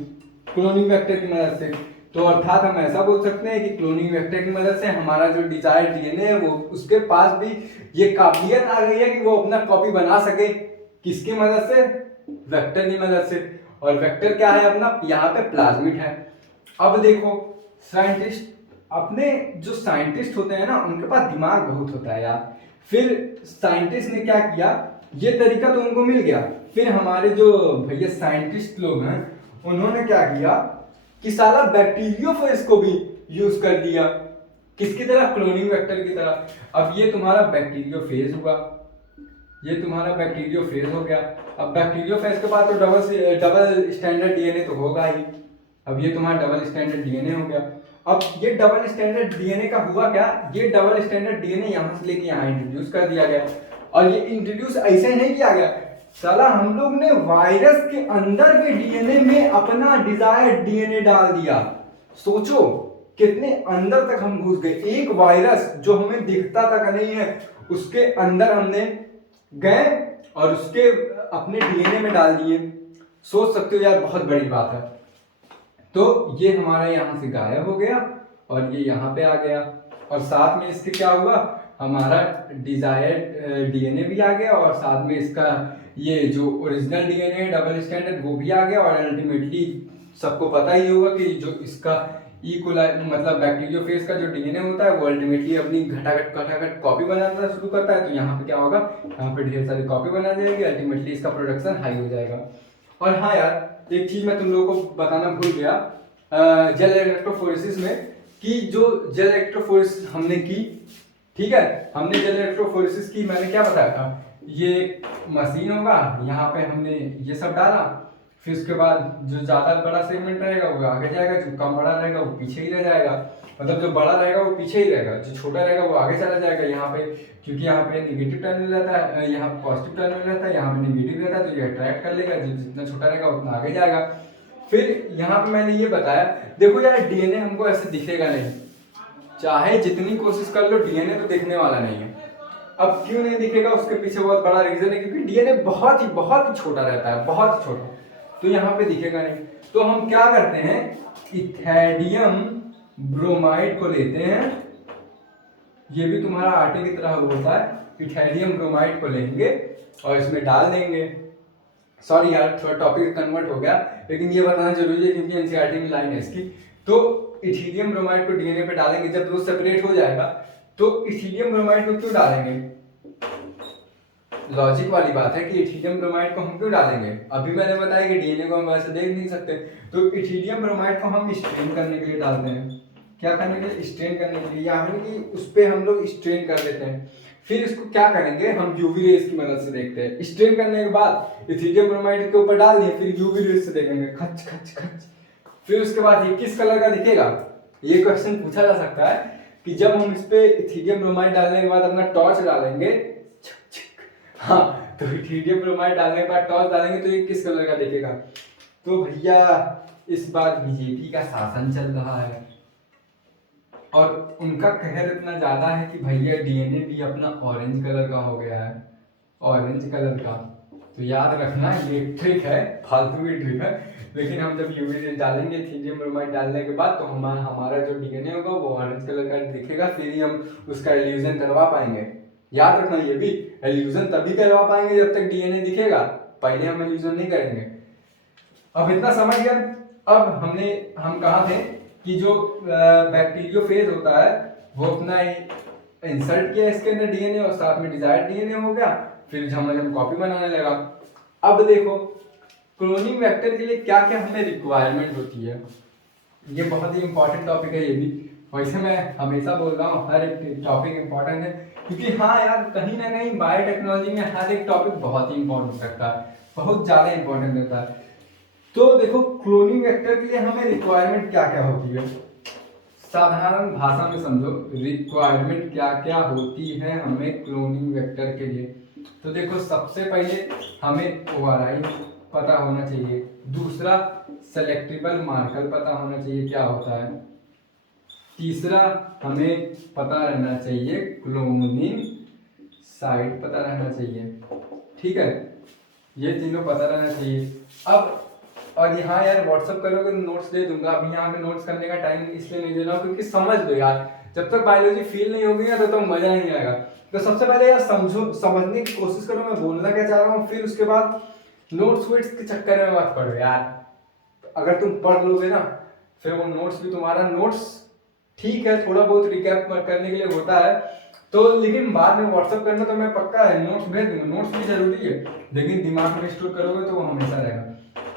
क्लोनिंग वेक्टर की मदद से। तो अर्थात हम ऐसा बोल सकते हैं कि क्लोनिंग वेक्टर की मदद से हमारा जो डिजायर्ड डीएनए है वो उसके पास भी ये काबिलियत आ गई है कि वो अपना कॉपी बना सके। किसकी मदद से, वेक्टर की मदद से। और वेक्टर क्या है अपना, यहाँ पे प्लाज्मिड है। अब देखो साइंटिस्ट, अपने जो साइंटिस्ट होते हैं ना उनके पास दिमाग बहुत होता है यार। फिर साइंटिस्ट ने क्या किया, ये तरीका तो उनको मिल गया, फिर हमारे जो भैया साइंटिस्ट लोग हैं उन्होंने क्या किया कि साला बैक्टीरियोफेज को भी यूज कर दिया, किसकी तरह, क्लोनिंग वेक्टर की तरह। अब ये तुम्हारा बैक्टीरियोफेज हुआ, ये तुम्हारा बैक्टीरियोफेज हो गया। अब बैक्टीरियोफेज के बाद तो डबल स्टैंडर्ड डीएनए तो होगा ही। अब ये तुम्हारा डबल स्टैंडर्ड डीएनए हो गया। अब ये डबल स्टैंडर्ड डीएनए का हुआ क्या, ये डबल स्टैंडर्ड डीएनए यहाँ से लेके यहाँ इंट्रोड्यूस कर दिया गया। और ये इंट्रोड्यूस ऐसे ही नहीं किया गया, साला हम लोग ने वायरस के अंदर के डीएनए में अपना डिजायर्ड डीएनए डाल दिया। सोचो कितने अंदर तक हम घुस गए। एक वायरस जो हमें दिखता तक नहीं है उसके अंदर हमने गए और उसके अपने डीएनए में डाल दिए। सोच सकते हो यार, बहुत बड़ी बात है। तो ये हमारा यहाँ से गायब हो गया और ये यहाँ पे आ गया, और साथ में इसके क्या हुआ, हमारा डिजायर्ड डीएनए भी आ गया और साथ में इसका ये जो ओरिजिनल डीएनए डबल स्टैंडर्ड वो भी आ गया। और अल्टीमेटली सबको पता ही होगा कि जो इसका इकोलाई मतलब बैक्टीरियोफेज का जो डीएनए होता है वो अल्टीमेटली अपनी घटाघट कॉपी बनाना शुरू करता है। तो यहाँ पे क्या होगा, यहाँ पे ढेर सारी कॉपी बना जाएगी, अल्टीमेटली इसका प्रोडक्शन हाई हो जाएगा। और हाँ यार, एक चीज मैं तुम लोगों को बताना भूल गया जेल इलेक्ट्रोफोरेसिस में, कि जो जेल इलेक्ट्रोफोरेसिस हमने की, ठीक है, हमने जेल इलेक्ट्रोफोरेसिस की, मैंने क्या बताया था, ये मशीन होगा, यहाँ पे हमने ये सब डाला, फिर उसके बाद जो ज्यादा बड़ा सेगमेंट रहेगा वो आगे जाएगा, जो कम बड़ा रहेगा वो पीछे ही रह जाएगा। मतलब जो बड़ा रहेगा वो पीछे ही रहेगा, जो छोटा रहेगा वो आगे चला जाएगा। यहाँ पे क्योंकि यहाँ पे निगेटिव टर्मिनल रहता है, यहाँ पे पॉजिटिव टर्मिनल रहता है, यहाँ पे निगेटिव रहता है, तो ये अट्रैक्ट कर लेगा, जितना छोटा रहेगा उतना आगे जाएगा। फिर यहाँ पे मैंने ये बताया, देखो यार डीएनए हमको ऐसे दिखेगा नहीं, चाहे जितनी कोशिश कर लो डीएनए तो दिखने वाला नहीं है। अब क्यों नहीं दिखेगा, उसके पीछे बहुत बड़ा रीजन है, क्योंकि डीएनए बहुत ही छोटा रहता है, बहुत ही छोटा, तो यहाँ पे दिखेगा नहीं। तो हम क्या करते हैं, इथेडियम ब्रोमाइड को लेते हैं, ये भी तुम्हारा आटे की तरह होता है, इथेडियम ब्रोमाइड को लेंगे और इसमें डाल देंगे। सॉरी यार, थोड़ा टॉपिक कन्वर्ट हो गया, लेकिन ये बताना जरूरी है क्योंकि एनसीईआरटी में लाइन है इसकी। तो इथीलियम ब्रोमाइड को डीएनए पे डालेंगे, जब वो सेपरेट हो जाएगा तो इथीलियम ब्रोमाइड को क्यों डालेंगे, लॉजिक वाली बात है कि इथीलियम ब्रोमाइड को हम क्यों डालेंगे। अभी मैंने बताया कि डीएनए को हम वैसे देख नहीं सकते, तो इथीलियम ब्रोमाइड को हम स्ट्रेन करने के लिए डालते हैं। क्या करने के लिए, स्ट्रेन करने के लिए, यानी कि उस पर हम लोग स्ट्रेन कर देते हैं। फिर इसको क्या करेंगे, हम यूवी रेज की मदद से देखते हैं। स्ट्रेन करने के बाद इथीलियम ब्रोमाइड के ऊपर डाल दिए, फिर यूवी रेज से देखेंगे, खच खच खच। फिर उसके बाद ये किस कलर का दिखेगा, ये क्वेश्चन पूछा जा सकता है कि जब हम इस पे इथीलियम ब्रोमाइड डालने के बाद अपना टॉर्च डालेंगे, हाँ, तो इथीलियम ब्रोमाइड डालने के बाद टॉर्च डालेंगे तो ये किस कलर का दिखेगा। तो भैया इस बार बीजेपी का शासन चल रहा है और उनका कहर इतना ज्यादा है कि भैया डीएनए भी अपना ऑरेंज कलर का हो गया है, ऑरेंज कलर का। तो याद रखना ये ट्रिक है, फालतू की ट्रिक है, लेकिन हम जब यूवी रेज डालेंगे इथीलियम ब्रोमाइड डालने के बाद तो हमारा जो डीएनए होगा वो ऑरेंज कलर का दिखेगा, फिर ही हम उसका इल्यूजन करवा पाएंगे। याद रखना ये भी, इल्यूजन तभी करवा पाएंगे जब तक डीएनए दिखेगा, पहले हम इल्यूजन नहीं करेंगे। अब इतना समझ गया। अब हम कहा थे कि जो बैक्टीरियोफेज होता है वो अपना इंसर्ट किया इसके अंदर डीएनए और साथ में डिजायर्ड डीएनए हो गया, फिर हम कॉपी बनाने लगा। अब देखो क्लोनिंग वेक्टर के लिए क्या क्या हमें रिक्वायरमेंट होती है, ये बहुत ही इंपॉर्टेंट टॉपिक है ये भी। वैसे मैं हमेशा बोल रहा हूँ हर एक टॉपिक इंपॉर्टेंट है, क्योंकि हाँ यार कहीं ना कहीं बायोटेक्नोलॉजी में हर एक टॉपिक बहुत ही इंपॉर्टेंट हो सकता है, बहुत ज्यादा इंपॉर्टेंट होता है। तो देखो क्लोनिंग वेक्टर के लिए हमें रिक्वायरमेंट क्या क्या होती है, साधारण भाषा में समझो रिक्वायरमेंट क्या क्या होती है हमें क्लोनिंग वेक्टर के लिए। तो देखो सबसे पहले हमें ओआरआई पता होना चाहिए, दूसरा सेलेक्टेबल मार्कर पता होना चाहिए क्या होता है, तीसरा हमें पता रहना चाहिए क्लोनिंग साइट पता रहना चाहिए, ठीक है, ये तीनों पता रहना चाहिए। अब और यहाँ यार व्हाट्सअप करोगे तो नोट्स दे दूंगा, अभी यहाँ पे नोट्स करने का टाइम इसलिए नहीं दे रहा हूँ क्योंकि समझ लो यार, जब तक बायोलॉजी फील नहीं होगी ना तो मजा नहीं आएगा। तो सबसे पहले यार समझो, समझने की कोशिश करो मैं बोलना क्या चाह रहा हूँ, फिर उसके बाद नोट्स वेट्स के चक्कर में मत पड़ो यार। अगर तुम पढ़ लोगे ना फिर वो नोट्स भी तुम्हारा, नोट्स ठीक है थोड़ा बहुत रिकैप करने के लिए होता है तो, लेकिन बाद में व्हाट्सअप करना तो मैं पक्का है नोट्स भेज दूंगा, नोट्स भी जरूरी है लेकिन दिमाग में स्टोर करोगे तो वो हमेशा रहेगा।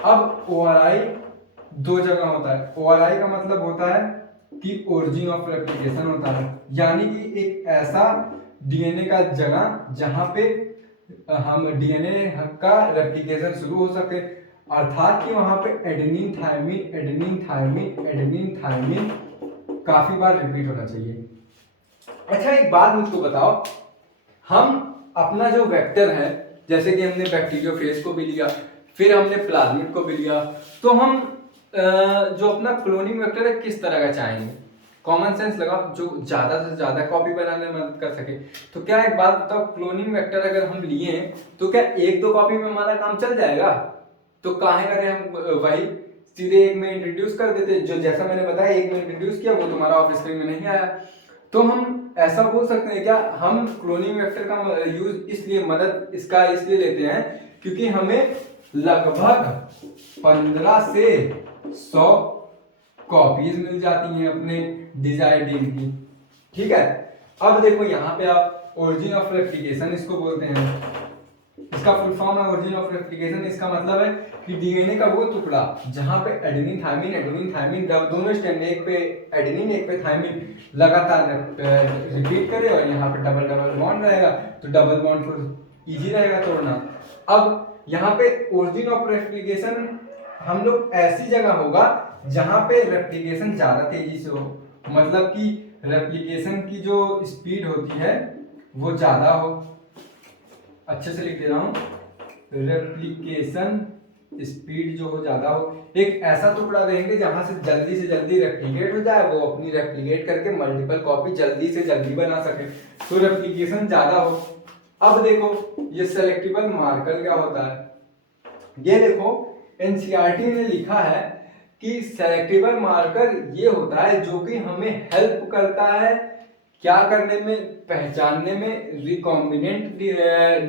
अब ओआरआई दो जगह होता है, ओआरआई का मतलब होता है कि ओरिजिन ऑफ रेप्लिकेशन होता है, यानी कि एक ऐसा डीएनए का जगह जहां पे हम डीएनए का रेप्लिकेशन शुरू हो सके, अर्थात कि वहां पे adenine thymine adenine thymine adenine thymine काफी बार रिपीट होना चाहिए। अच्छा एक बात मुझको बताओ, हम अपना जो वेक्टर है जैसे कि हमने बैक्टीरियोफेज को भी लिया, फिर हमने प्लाज्मिड को भी लिया, तो हम जो अपना क्लोनिंग वेक्टर है किस तरह का चाहेंगे, कॉमन सेंस लगाओ जो ज्यादा से ज्यादा कॉपी बनाने में मदद कर सके। तो क्या एक बात बताओ, क्लोनिंग वेक्टर अगर हम लिए तो क्या एक दो कॉपी में हमारा काम चल जाएगा, तो काहे करें हम वही सीधे एक में इंट्रोड्यूस कर देते, जो जैसा मैंने बताया एक में इंट्रोड्यूस किया वो तुम्हारा ऑफ स्क्रीन में नहीं आया। तो हम ऐसा बोल सकते हैं क्या, हम क्लोनिंग वेक्टर का यूज इसलिए मदद इसका इसलिए लेते हैं क्योंकि हमें लगभग 15 से 100 कॉपीज मिल जाती हैं अपने डिजायर्ड डीएनए की, ठीक है। अब देखो यहाँ पे आप ओरिजिन ऑफ रेप्लिकेशन इसको बोलते हैं, इसका फुल फॉर्म है ओरिजिन ऑफ रेप्लिकेशन। इसका मतलब है कि डीएनए का वो टुकड़ा जहां पे एडेनिन थायमिन दोनों स्ट्रैंड, एक पे एडेनिन एक पे थायमिन लगातार रिपीट करे और यहाँ पे डबल डबल बॉन्ड रहेगा, तो डबल बॉन्ड को इजी रहेगा तोड़ना। अब यहाँ पे ओरिजिन ऑफ रेप्लिकेशन हम लोग ऐसी जगह होगा जहां पे रेप्लिकेशन ज्यादा तेजी से हो, मतलब कि रेप्लिकेशन की जो स्पीड होती है वो ज्यादा हो। अच्छे से लिख दे रहा हूं, रेप्लिकेशन स्पीड जो हो ज़्यादा हो, एक ऐसा टुकड़ा देंगे जहां से जल्दी रेप्लिकेट हो जाए, वो अपनी रेप्लिकेट करके मल्टीपल कॉपी जल्दी से जल्दी बना सके, तो रेप्लिकेशन ज़्यादा हो। अब देखो ये सेलेक्टिबल मार्कर क्या होता है, ये देखो एनसीईआरटी ने लिखा है कि सेलेक्टिबल मार्कर ये होता है जो कि हमें हेल्प करता है क्या करने में, पहचानने में रिकॉम्बिनेंट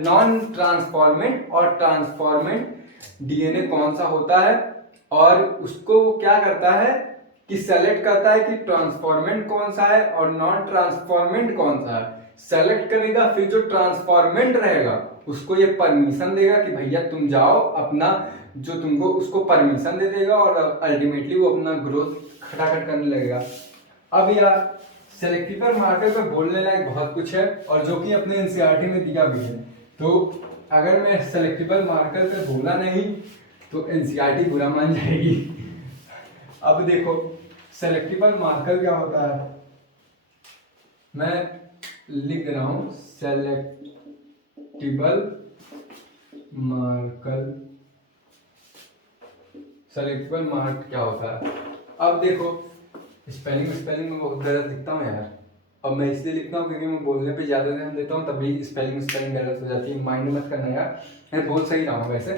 नॉन ट्रांसफॉर्मेंट और ट्रांसफॉर्मेंट डीएनए कौन सा होता है, और उसको क्या करता है कि सेलेक्ट करता है कि ट्रांसफॉर्मेंट कौन सा है और नॉन ट्रांसफॉर्मेंट कौन सा है। सेलेक्ट करेगा, फिर जो ट्रांसफॉर्मेंट रहेगा उसको ये परमिशन देगा कि भैया तुम जाओ, अपना जो तुमको उसको परमिशन दे देगा और अल्टीमेटली वो अपना ग्रोथ खटाखट करने लगेगा। अब यार सेलेक्टिव मार्कर पे बोलने लायक बहुत कुछ है और जो कि अपने एनसीईआरटी में दिया भी है, तो अगर मैं सेलेक्टिव मार्कर पे बोला नहीं तो एनसीईआरटी बुरा मान जाएगी। अब देखो सेलेक्टिव मार्कर क्या होता है, मैं लिख रहा हूं सेलेक्टिव मार्कर। सेलेक्टिव मार्क क्या होता है, अब देखो स्पेलिंग में बहुत गलत लिखता हूँ यार, अब मैं इसलिए लिखता हूँ क्योंकि मैं बोलने पे ज़्यादा ध्यान देता हूँ, तभी स्पेलिंग गलत हो जाती है, माइंड मत करना यार, मैं बोल सही रहा हूँ वैसे।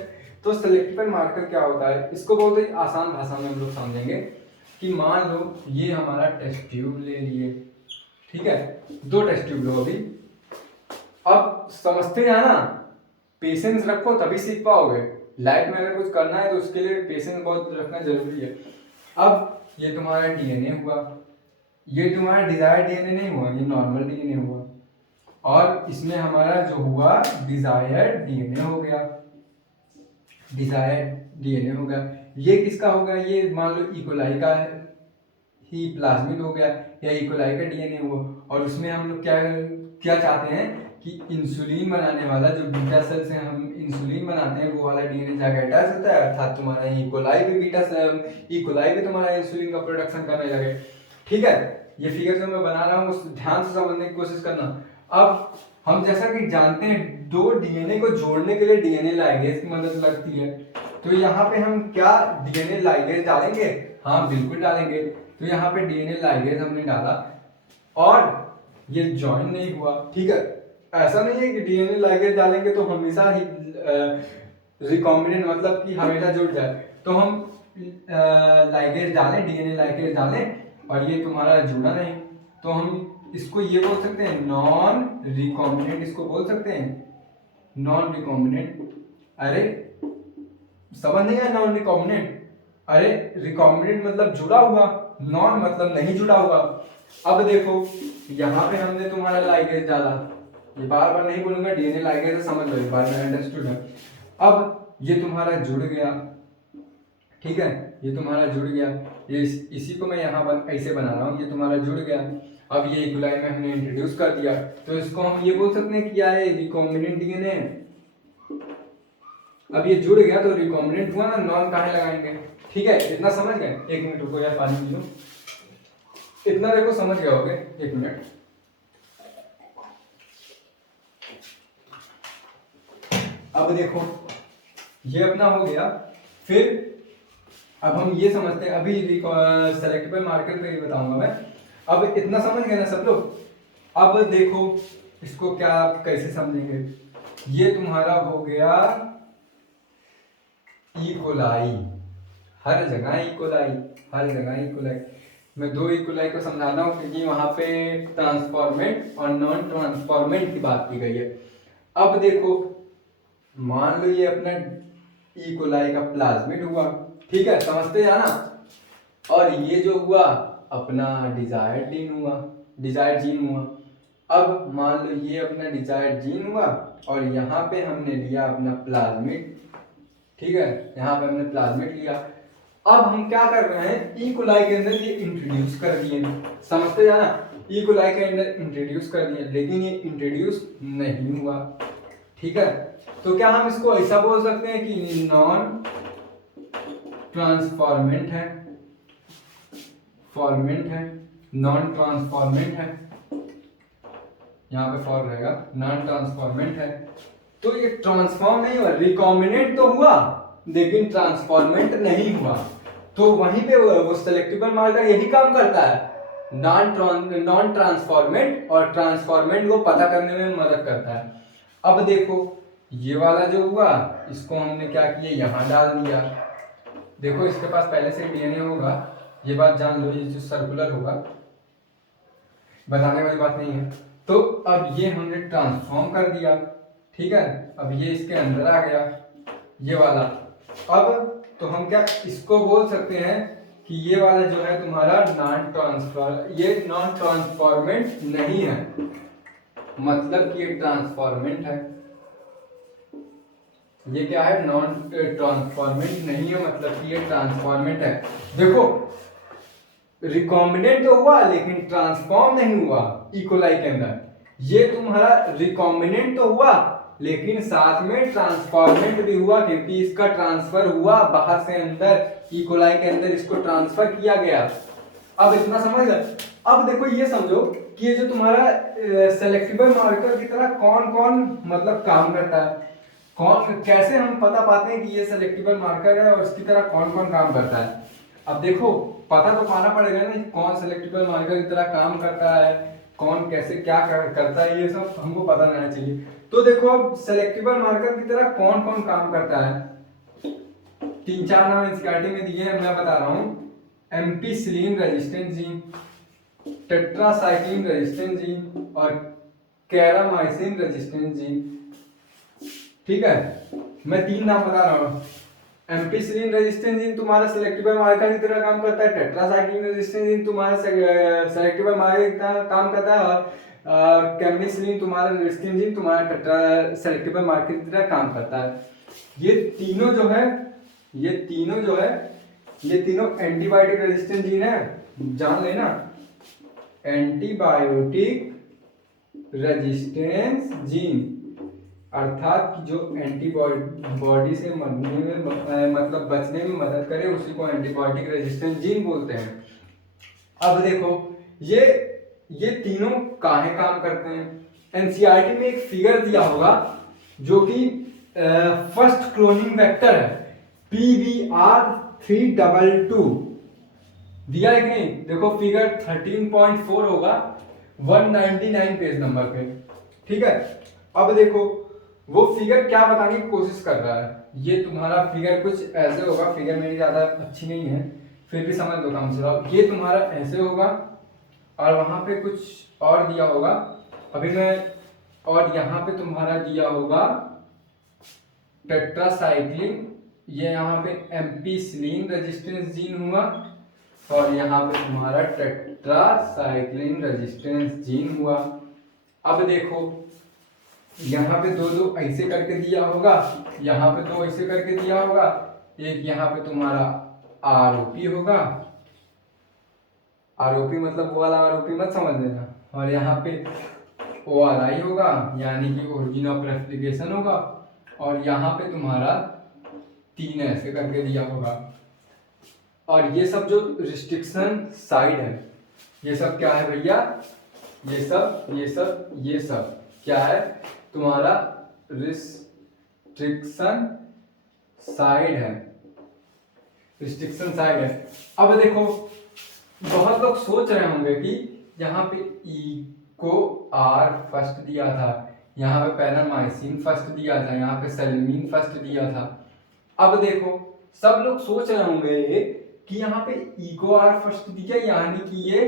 तो सेलेक्टिव मार्कर क्या होता है, इसको बहुत ही आसान भाषा में हम लोग समझेंगे कि मान लो ये हमारा टेस्ट ट्यूब ले लिए, ठीक है, 2 टेस्ट ट्यूब लो अभी, अब समझते जाना, पेशेंस रखो तभी सीख पाओगे। लाइफ में अगर कुछ करना है तो उसके लिए पेशेंस बहुत रखना जरूरी है। अब ये तुम्हारा डीएनए हुआ, ये तुम्हारा डिजायर्ड डीएनए नहीं हुआ, ये नॉर्मल डीएनए हुआ, और इसमें हमारा जो हुआ डिजायर्ड डीएनए हो गया, डिजायर्ड डीएनए हो गया। ये किसका होगा, ये मान लो इकोलाई का ही प्लाज्मिड हो गया या इकोलाई का डीएनए हुआ, और उसमें हम लोग क्या क्या चाहते हैं कि इंसुलिन बनाने वाला जो बीटा सेल से हम इंसुलिन बनाते हैं वो वाला डीएनए जाकर अटैच होता है, अर्थात तुम्हारा इकोलाई भी बीटा सेल, इकोलाई भी तुम्हारा इंसुलिन का प्रोडक्शन करने लगे। ठीक है, ये फिगर जो मैं बना रहा हूँ उस ध्यान से समझने की कोशिश करना। अब हम जैसा कि जानते हैं 2 डीएनए को जोड़ने के लिए डीएनए लाइगेज की मदद लगती है, तो यहाँ पे हम क्या डीएनए लाइगेज डालेंगे, हाँ बिल्कुल डालेंगे। तो यहाँ पे डीएनए लाइगेज हमने डाला और ये ज्वाइन नहीं हुआ, ठीक है, ऐसा नहीं है कि डीएनए लाइगेज डालेंगे तो हमेशा ही रिकॉम्बिनेंट मतलब कि हमेशा जुड़ जाए, तो हम लाइगेज डालें, डीएनए लाइगेज डालें और ये तुम्हारा जुड़ा नहीं, तो हम इसको ये बोल सकते हैं नॉन रिकॉम्बिनेंट, इसको बोल सकते हैं नॉन रिकॉम्बिनेंट। अरे समझ नहीं आया, नॉन रिकॉम्बिनेंट, अरे रिकॉम्बिनेंट मतलब जुड़ा हुआ, नॉन मतलब नहीं जुड़ा हुआ। अब देखो यहाँ पे हमने तुम्हारा लाइगेज डाला, ये बार बार नहीं बोलूंगा, डीएनए लाइगेज है, समझ लो एक बार, मैं अंडरस्टूड है। अब ये तुम्हारा जुड़ गया, ठीक है, ये तुम्हारा जुड़ गया, ये इसी को मैं यहाँ पर ऐसे बना रहा हूँ, ये तुम्हारा जुड़ गया। अब ये इक्वलाई में हमने इंट्रोड्यूस कर दिया, तो इसको हम ये बोल सकते हैं कि क्या है, रिकॉम्बिनेंट डीएनए। अब ये जुड़ गया तो रिकॉम्बिनेंट हुआ ना, नॉन कहाँ लगाएंगे, ठीक है, इतना समझ गए। 1 मिनट रुको यार, पानी पी लो, इतना देखो समझ गए होगे, 1 मिनट। अब देखो ये अपना हो गया, फिर अब हम ये समझते हैं, अभी सेलेक्टिव मार्कर पे ही बताऊंगा मैं। अब इतना समझ गए ना सब लोग। अब देखो इसको क्या कैसे समझेंगे, ये तुम्हारा हो गया इकोलाई, हर जगह इकोलाई, हर जगह इकोलाई। मैं 2 इकोलाई को समझाता हूँ क्योंकि वहां पे ट्रांसफॉर्मेंट और नॉन ट्रांसफॉर्मेंट की बात की गई है। अब देखो मान लो ये अपना इकोलाई का प्लाज्मिड हुआ, ठीक है, समझते जाना, और ये जो हुआ अपना डिजायर्ड जीन हुआ, डिजायर्ड जीन हुआ। अब मान लो ये अपना डिजायर्ड जीन हुआ और यहाँ पे हमने लिया अपना प्लाज्मिड, ठीक है, यहाँ पे हमने प्लाज्मिड लिया। अब हम क्या कर रहे हैं, ई कोलाई के अंदर ये इंट्रोड्यूस कर दिए, समझते जाना, ई कोलाई के अंदर इंट्रोड्यूस कर दिए, लेकिन ये इंट्रोड्यूस नहीं हुआ, ठीक है। तो क्या हम इसको ऐसा बोल सकते हैं कि नॉन ट्रांसफॉर्मेंट है, फॉर्मेंट है, नॉन ट्रांसफॉर्मेंट है, यहाँ पे फॉर रहेगा, नॉन ट्रांसफॉर्मेंट है। तो ये ट्रांसफॉर्म नहीं हुआ, रिकॉम्बिनेंट तो हुआ लेकिन ट्रांसफॉर्मेंट नहीं हुआ। तो वहीं पे वो सेलेक्टेबल मार्कर यही काम करता है, नॉन ट्रांसफॉर्मेंट और ट्रांसफॉर्मेंट को पता करने में मदद करता है। अब देखो ये वाला जो हुआ इसको हमने क्या किया, यहाँ डाल दिया। देखो इसके पास पहले से डीएनए होगा, ये बात जान लो, ये जो सर्कुलर होगा बताने वाली बात नहीं है। तो अब ये हमने ट्रांसफॉर्म कर दिया, ठीक है। अब ये इसके अंदर आ गया ये वाला। अब तो हम क्या इसको बोल सकते हैं कि ये वाला जो है तुम्हारा ये नॉन ट्रांसफॉर्मेंट नहीं है, मतलब कि ये ट्रांसफॉर्मेंट है। ये क्या है, नॉन ट्रांसफॉर्मेंट नहीं है, मतलब कि ये ट्रांसफॉर्मेंट है। देखो रिकॉम्बिनेंट तो हुआ लेकिन ट्रांसफॉर्म नहीं हुआ इकोलाई के अंदर। ये तुम्हारा रिकॉम्बिनेंट तो हुआ लेकिन साथ में ट्रांसफॉर्मेंट भी हुआ, क्योंकि इसका ट्रांसफर हुआ बाहर से अंदर, इकोलाई के अंदर इसको ट्रांसफर किया गया। अब इतना समझ गए। अब देखो ये समझो कि ये जो तुम्हारा सेलेक्टेबल मार्कर की तरह कौन कौन मतलब काम करता है, कौन कैसे हम पता पाते हैं कि ये सेलेक्टेबल मार्कर है और इसकी तरह कौन कौन काम करता है। अब देखो पता तो पाना पड़ेगा ना कौन सेलेक्टेबल मार्कर की तरह काम करता है, कौन कैसे क्या करता है, ये सब हमको पता रहना चाहिए। तो देखो अब सेलेक्टेबल मार्कर की तरह कौन कौन काम करता है, 3-4 नाम एनसीईआरटी में दिए हैं, मैं बता रहा हूँ। Ampicillin resistance gene, tetracycline resistance gene और कैरामाइसिन रेजिस्टेंस जीन, ठीक है। मैं 3 नाम बता रहा हूँ। एम्पिसिलिन रेजिस्टेंस जीन तुम्हारा सेलेक्टेबल मार्कर की तरह काम करता है, टेट्रासाइक्लिन रेजिस्टेंस जीन तुम्हारा सेलेक्टेबल मार्कर की तरह काम करता है, और कैम्निसिलिन तुम्हारा रेजिस्टेंस जीन तुम्हारा सेलेक्टेबल मार्कर की तरह काम करता है। ये तीनों जो है ये तीनों एंटीबायोटिक रेजिस्टेंस जीन है, जान लेना। एंटीबायोटिक रेजिस्टेंस जीन अर्थात जो एंटीबॉडी से मरने में मतलब बचने में मदद करे उसी को एंटीबायोटिक रेजिस्टेंस जीन बोलते हैं। अब देखो ये तीनों काहे काम करते हैं। एनसीईआरटी में एक फिगर दिया होगा जो कि फर्स्ट क्लोनिंग वेक्टर है PBR322 दिया है कि नहीं। देखो फिगर 13.4 होगा 199 पेज नंबर पे, ठीक है। अब देखो वो फिगर क्या बताने की कोशिश कर रहा है। ये तुम्हारा फिगर कुछ ऐसे होगा, फिगर मेरी ज्यादा अच्छी नहीं है फिर भी समझ लो काम चलाओ। ये तुम्हारा ऐसे होगा और वहां पे कुछ और दिया होगा अभी मैं, और यहाँ पे तुम्हारा दिया होगा टेट्रासाइक्लिन, ये यहाँ पे एम्पिसिलिन रेजिस्टेंस जीन हुआ और यहाँ पे तुम्हारा टेट्रासाइक्लिन रेजिस्टेंस जीन हुआ। अब देखो यहाँ पे दो ऐसे करके दिया होगा, यहाँ पे 2 ऐसे करके दिया होगा, एक यहाँ पे तुम्हारा आरओपी होगा, आरओपी मतलब वो वाला आरओपी मत समझ लेना, और यहाँ पे ओआरआई होगा यानी कि ओरिजिन ऑफ रेप्लिकेशन होगा, और यहाँ पे तुम्हारा 3 ऐसे करके दिया होगा। और ये सब जो रिस्ट्रिक्शन साइड है ये सब क्या है भैया, ये सब क्या है तुम्हारा रिस्ट्रिक्शन साइड है, रिस्ट्रिक्शन साइड है। अब देखो बहुत लोग सोच रहे होंगे कि यहाँ पे ई को आर फर्स्ट दिया था, यहाँ पे पैरामाइसिन फर्स्ट दिया था, यहाँ पे सेलेनिन फर्स्ट दिया था। अब देखो सब लोग सोच रहे होंगे कि यहाँ पे ई को आर फर्स्ट दिया यानी कि ये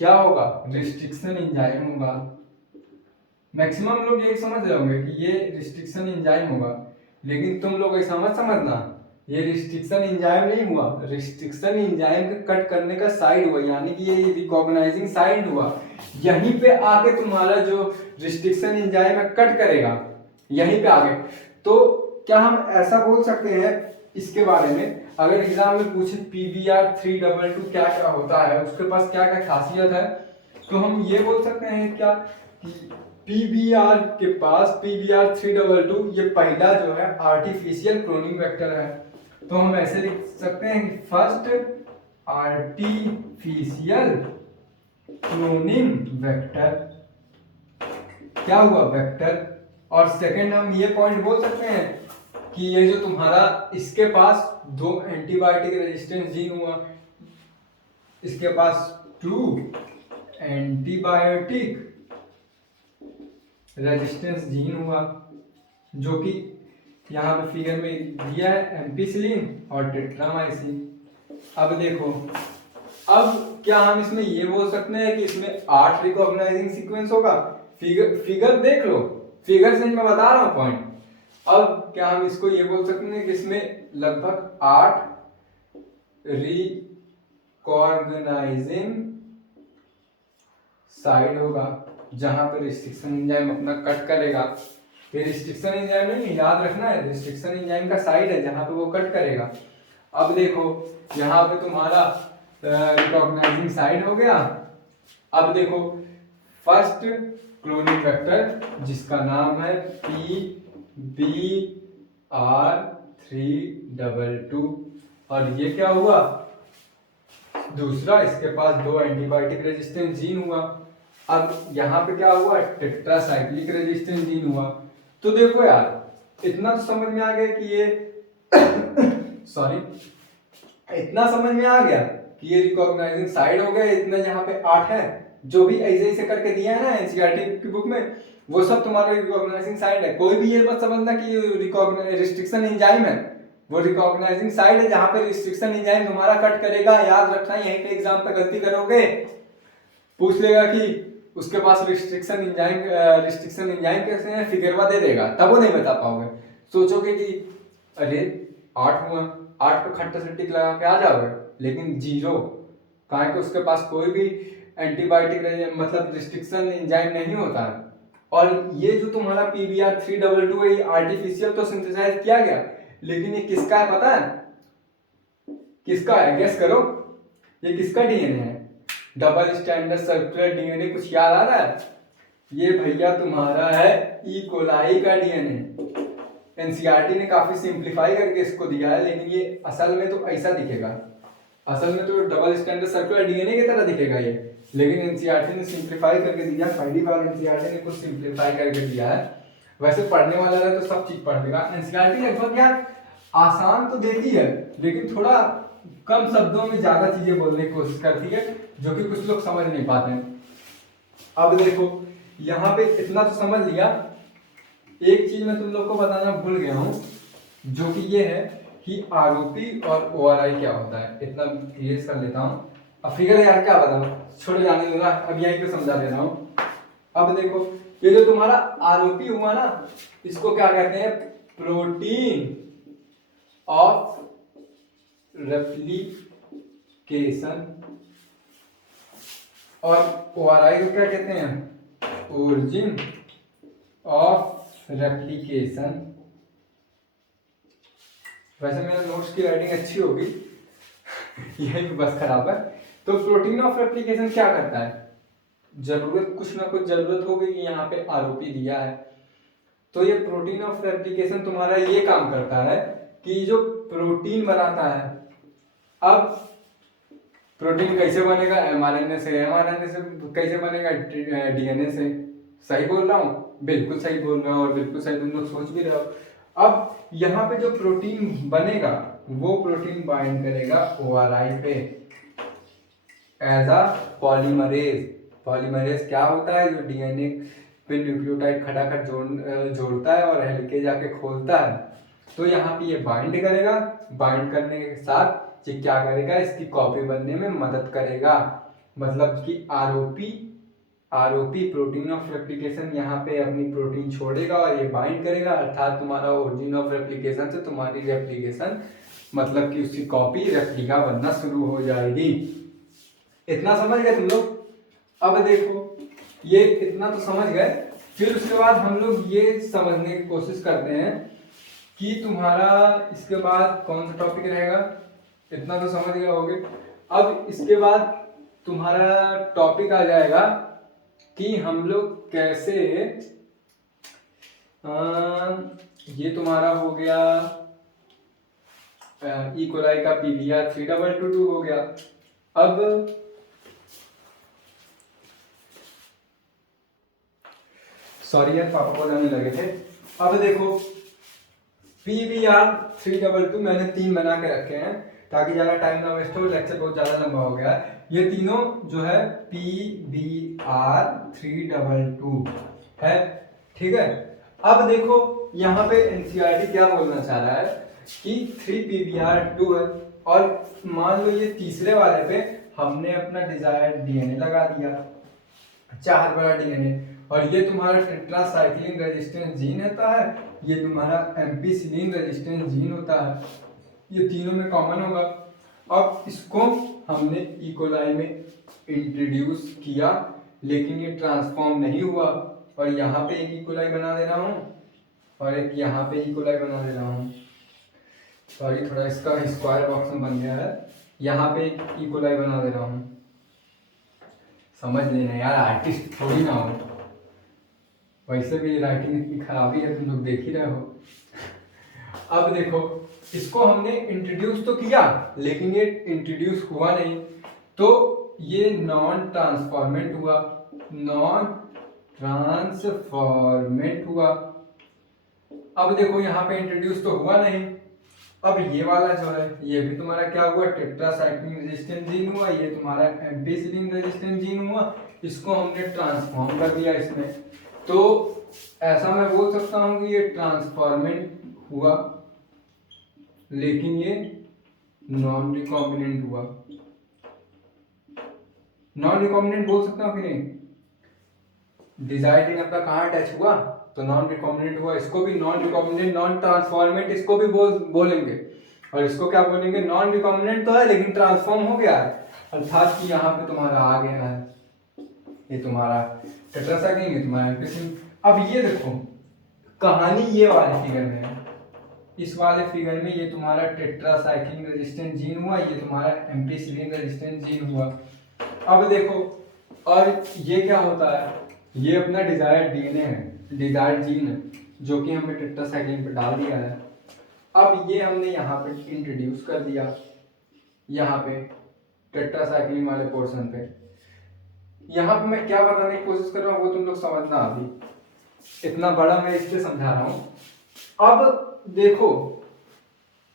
क्या होगा, रिस्ट्रिक्शन एंजाइम होगा। मैक्सिमम लोग यही समझ रहे होंगे कि ये रिस्ट्रिक्शन एंजाइम होगा, लेकिन तुम लोग ऐसा मत समझना, ये रिस्ट्रिक्शन एंजाइम नहीं हुआ, रिस्ट्रिक्शन एंजाइम के कट करने का साइड हुआ, यानी कि ये रिकॉग्नाइजिंग साइड हुआ। यहीं पे आके तुम्हारा जो रिस्ट्रिक्शन एंजाइम है कट करेगा यहीं पे आगे। तो क्या हम ऐसा बोल सकते हैं इसके बारे में, अगर एग्जाम में पूछे PBR322 क्या क्या होता है, उसके पास क्या क्या खासियत है, तो हम ये बोल सकते हैं क्या कि PBR के पास PBR322 ये पहला जो है आर्टिफिशियल क्लोनिंग वेक्टर है। तो हम ऐसे लिख सकते हैं कि फर्स्ट आर्टिफिशियल क्लोनिंग वेक्टर क्या हुआ, वेक्टर। और सेकंड हम ये पॉइंट बोल सकते हैं कि ये जो तुम्हारा इसके पास 2 एंटीबायोटिक रेजिस्टेंस जीन हुआ, इसके पास 2 एंटीबायोटिक रेजिस्टेंस जीन हुआ, जो कि यहाँ पे फिगर में दिया है एम्पिसिलिन और टेट्रामाइसिन। अब देखो, अब क्या हम इसमें ये बोल सकते हैं कि इसमें 8 रिकॉग्नाइजिंग सीक्वेंस होगा? फिगर देख लो, फिगर से मैं बता रहा हूँ पॉइंट। अब क्या हम इसको ये बोल सकते हैं कि इसमें लगभग 8 रिकॉग्नाइजिंग साइड होगा, जहां पर रिस्ट्रिक्शन एंजाइम अपना कट करेगा। ये रिस्ट्रिक्शन एंजाइम नहीं, याद रखना है, रिस्ट्रिक्शन एंजाइम का साइड है जहां पे वो कट करेगा। अब देखो यहाँ पे तुम्हारा रिकॉग्नाइजिंग साइड हो गया। अब देखो फर्स्ट क्लोनिंग वेक्टर जिसका नाम है PBR322, और ये क्या हुआ? दूसरा, इसके पास 2 एंटीबायोटिक रेजिस्टेंस जीन हुआ। अब यहाँ पे क्या हुआ? टेट्रासाइक्लिक रेजिस्टेंस जीन हुआ। तो देखो यार, इतना तो समझ में आ गया कि ये सॉरी, इतना समझ में आ गया कि ये रिकॉग्नाइजिंग साइड हो गया। इतना यहाँ पे 8 है, जो भी ऐसे ऐसे करके दिया है ना एनसीईआरटी की बुक में, वो सब तुम्हारा रिकॉग्नाइजिंग साइड है। कोई भी ये मत समझना कि रिस्ट्रिक्शन एंजाइम है, वो रिकॉग्नाइजिंग साइड है जहां पे रिस्ट्रिक्शन एंजाइम तुम्हारा कट करेगा। याद रखना, यहीं पे एग्जाम पे गलती करोगे, पूछ लेगा कि उसके पास रिस्ट्रिक्शन एंजाइम कैसे है, फिगरवा दे देगा, तब वो नहीं बता पाओगे। सोचोगे कि अरे 8 हुआ, 8 पे खट्टा सट्टी लगा के आ जाओगे, लेकिन 0 कहाँ के उसके पास कोई भी एंटीबायोटिक मतलब रिस्ट्रिक्शन एंजाइम नहीं होता है। और ये जो तुम्हारा PBR322 है, ये आर्टिफिशियल तो सिंथेसाइज किया गया, लेकिन ये किसका है पता है? किसका है? गेस करो, ये किसका डीएनए है? डबल स्टैंडर्ड सर्कुलर डीएनए कुछ याद आ रहा है? ये भैया तुम्हारा है ई कोलाई का डीएनए। एनसीईआरटी ने काफी सिंप्लीफाई करके इसको दिया है, लेकिन ये असल में तो ऐसा दिखेगा, असल में तो डबल स्टैंडर्ड सर्कुलर डीएनए की तरह दिखेगा ये, लेकिन एनसीईआरटी ने सिंप्लीफाई करके दिया। पहली बार एनसीईआरटी ने कुछ सिंप्लीफाई करके दिया है। वैसे पढ़ने वाला है तो सब चीज पढ़ लेगा। एनसीईआरटी लगभग यार आसान तो देती है, लेकिन थोड़ा कम शब्दों में ज्यादा चीजें बोलने की कोशिश करती है, जो कि कुछ लोग समझ नहीं पाते हैं। अब देखो यहाँ पे इतना तो समझ लिया। एक चीज मैं तुम लोग को बताना भूल गया हूँ, जो कि ये है कि आरओपी और ओआरआई क्या होता है। इतना क्लियर कर लेता हूँ। अब फिगर यार क्या बताऊँ, छोड़ जाने देना, अब यहीं पे समझा दे रहा हूँ। अब देखो, ये जो तुम्हारा आरओपी हुआ ना, इसको क्या कहते हैं? Protein of replication. और ओआरआई को क्या कहते हैं? Origin of replication. वैसे मेरा नोट्स की राइटिंग अच्छी होगी यही पे बस खराब है। तो प्रोटीन ऑफ रेप्लिकेशन क्या करता है? जरूरत, कुछ ना कुछ जरूरत होगी कि यहाँ पे आरओपी दिया है, तो ये प्रोटीन ऑफ रेप्लिकेशन तुम्हारा ये काम करता है कि जो प्रोटीन बनाता है। अब प्रोटीन कैसे बनेगा? एमआरएनए से। एमआरएनए से कैसे बनेगा? डीएनए से। सही बोल रहा हूँ? बिल्कुल सही बोल रहा हूँ, और बिल्कुल सही तुम लोग सोच भी रहे हो। अब यहाँ पे जो प्रोटीन बनेगा, वो प्रोटीन बाइंड करेगा ओआरआई पे एज अ पॉलीमरेज। पॉलीमरेज क्या होता है? जो डीएनए पे न्यूक्लियोटाइड खटाखट जोड़ता है और हेलिकेज आके खोलता है। तो यहाँ पे ये बाइंड करेगा, बाइंड करने के साथ ये क्या करेगा? इसकी कॉपी बनने में मदद करेगा। मतलब कि आरओपी प्रोटीन ऑफ रेप्लिकेशन यहाँ पे अपनी प्रोटीन छोड़ेगा और ये बाइंड करेगा, अर्थात तुम्हारा ओरिजिन ऑफ रेप्लिकेशन से तुम्हारी रेप्लिकेशन मतलब कि उसकी कॉपी रेप्लिका बनना शुरू हो जाएगी। इतना समझ गए तुम लोग? अब देखो, ये इतना तो समझ गए, फिर उसके बाद हम लोग ये समझने की कोशिश करते हैं कि तुम्हारा इसके बाद कौन सा टॉपिक रहेगा। इतना तो समझ गए होगे। अब इसके बाद तुम्हारा टॉपिक आ जाएगा कि हम लोग कैसे ये तुम्हारा हो गया ई कोलाई का PBR322 हो गया। अब सॉरी यार, पापा को जाने लगे थे। अब देखो, PBr322 मैंने 3 बना के रखे हैं ताकि ज़्यादा टाइम ना वेस्ट हो, लेक्चर बहुत ज़्यादा लंबा हो गया है। ये तीनों जो है PBr322 है, ठीक है। अब देखो यहाँ पे एनसीईआरटी क्या बोलना चाह रहा है कि 3PBr2 है, और मान लो ये तीसरे वाले पे हमने अपना डिजायर्ड डीएनए लगा दिया, चार बड़ा डीएनए, और ये तुम्हारा टेट्रासाइक्लिन रेजिस्टेंस जीन होता है, ये तुम्हारा एम्पिसिलिन रेजिस्टेंस जीन होता है, ये तीनों में कॉमन होगा। अब इसको हमने इकोलाई में इंट्रोड्यूस किया, लेकिन ये ट्रांसफॉर्म नहीं हुआ, और यहाँ पे एक इकोलाई बना दे रहा हूँ और एक यहाँ पे इकोलाई बना दे रहा हूँ। सॉरी, थोड़ा इसका स्क्वायर बॉक्स में बन गया है, यहाँ पे एक इकोलाई बना दे रहा हूँ। समझ लेना यार, आर्टिस्ट थोड़ी ना हो, वैसे भी राइटिंग की खराबी है, तुम लोग देख ही रहे हो। अब देखो, इसको हमने इंट्रोड्यूस तो किया लेकिन ये इंट्रोड्यूस हुआ नहीं, तो ये नॉन ट्रांसफॉर्मेंट हुआ, नॉन ट्रांसफॉर्मेंट हुआ। अब देखो यहाँ पे इंट्रोड्यूस तो हुआ नहीं, अब ये वाला जो है ये भी तुम्हारा क्या हुआ, टेट्रासाइक्लिन रेजिस्टेंस जीन हुआ, ये तुम्हारा एम्पिसिलिन रेजिस्टेंस जीन हुआ, इसको हमने ट्रांसफॉर्म कर दिया इसमें। तो ऐसा मैं बोल सकता हूँ कि ये ट्रांसफॉर्मेंट हुआ लेकिन ये नॉन रिकॉम्बिनेंट हुआ। नॉन रिकॉम्बिनेंट बोल सकता हूँ कि नहीं, डिजायर्ड डीएनए अपना कहाँ अटैच हुआ, तो नॉन रिकॉम्बिनेंट हुआ। इसको भी नॉन रिकॉम्बिनेंट, नॉन ट्रांसफॉर्मेंट इसको भी बोलेंगे, और इसको क्या बोलेंगे, नॉन रिकॉम्बिनेंट तो है लेकिन ट्रांसफॉर्म हो गया है, अर्थात कि यहाँ पे तुम्हारा आ गया है, ये तुम्हारा टेट्रासाइक्लिन, ये तुम्हारा एम्पिसिलिन। अब ये देखो कहानी ये वाले फिगर में है, इस वाले फिगर में ये तुम्हारा टेट्रासाइक्लिन रेजिस्टेंस जीन हुआ, ये तुम्हारा एम्पिसिलिन रेजिस्टेंस जीन हुआ। अब देखो, और ये क्या होता है, ये अपना डिजायर्ड डीएनए है, डिजायर्ड जीन है, जो कि हमने टेट्रासाइक्लिन पे डाल दिया है। अब ये हमने यहाँ पे इंट्रोड्यूस कर दिया, यहाँ पे टेट्रासाइक्लिन वाले पोर्शन पे। यहाँ पे मैं क्या बताने की कोशिश कर रहा हूँ वो तुम लोग समझना, अभी इतना बड़ा मैं इसलिए समझा रहा हूँ। अब देखो,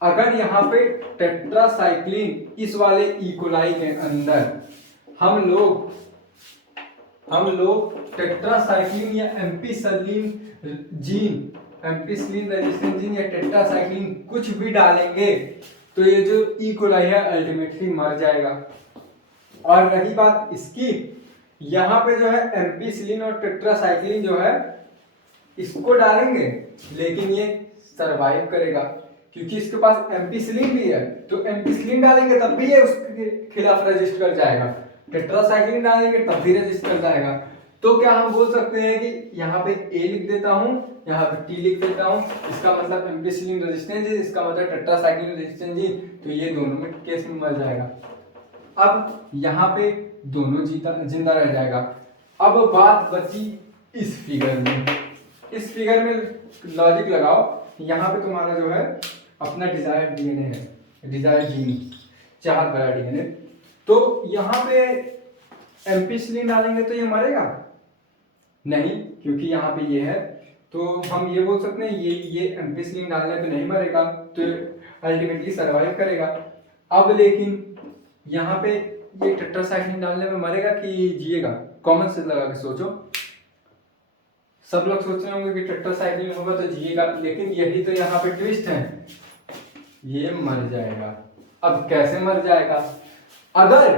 अगर यहाँ पे टेट्रासाइक्लिन इस वाले इकोलाई के अंदर हम लोग टेट्रासाइक्लिन या ampicillin gene, ampicillin resistance gene या टेट्रासाइक्लिन कुछ भी डालेंगे तो ये जो इकोलाई है अल्टीमेटली मर जाएगा। और रही बात इसकी, यहाँ पे जो है एम्पिसिलिन और टेट्रासाइक्लिन जो है इसको डालेंगे लेकिन ये सरवाइव करेगा, क्योंकि इसके पास एम्पिसिलिन भी है, तो एम्पिसिलिन डालेंगे तब भी ये उसके खिलाफ रजिस्ट कर जाएगा, टेट्रासाइक्लिन डालेंगे तब भी रजिस्ट कर जाएगा। तो क्या हम बोल सकते हैं कि यहाँ पे ए लिख देता हूँ, यहाँ पे टी लिख देता हूँ, इसका मतलब एम्पिसिलिन रेजिस्टेंस है, इसका मतलब टेट्रासाइक्लिन रेजिस्टेंस है, तो ये दोनों में केस में मर जाएगा। अब यहाँ पे दोनों जिंदा रह जाएगा। अब बात बची इस फिगर में, इस फिगर में लॉजिक लगाओ, यहाँ पे तुम्हारा जो है अपना डिजायर्ड डीएनए है, डिजायर्ड जीन, चार बड़ा डीएनए, तो यहाँ पे एम्पिसिलिन डालेंगे तो ये मरेगा नहीं, क्योंकि यहाँ पे ये है, तो हम ये बोल सकते हैं ये एम्पिसिलिन डालने पे नहीं मरेगा, तो अल्टीमेटली सरवाइव करेगा। अब लेकिन यहाँ पे ये टेट्रासाइक्लिन डालने में मरेगा कि जिएगा, कॉमन सेंस लगा के सोचो। सब लोग सोच रहे होंगे कि टेट्रासाइक्लिन होगा तो जिएगा, लेकिन यही तो यहाँ पे ट्विस्ट है, ये मर जाएगा। अब कैसे मर जाएगा, अगर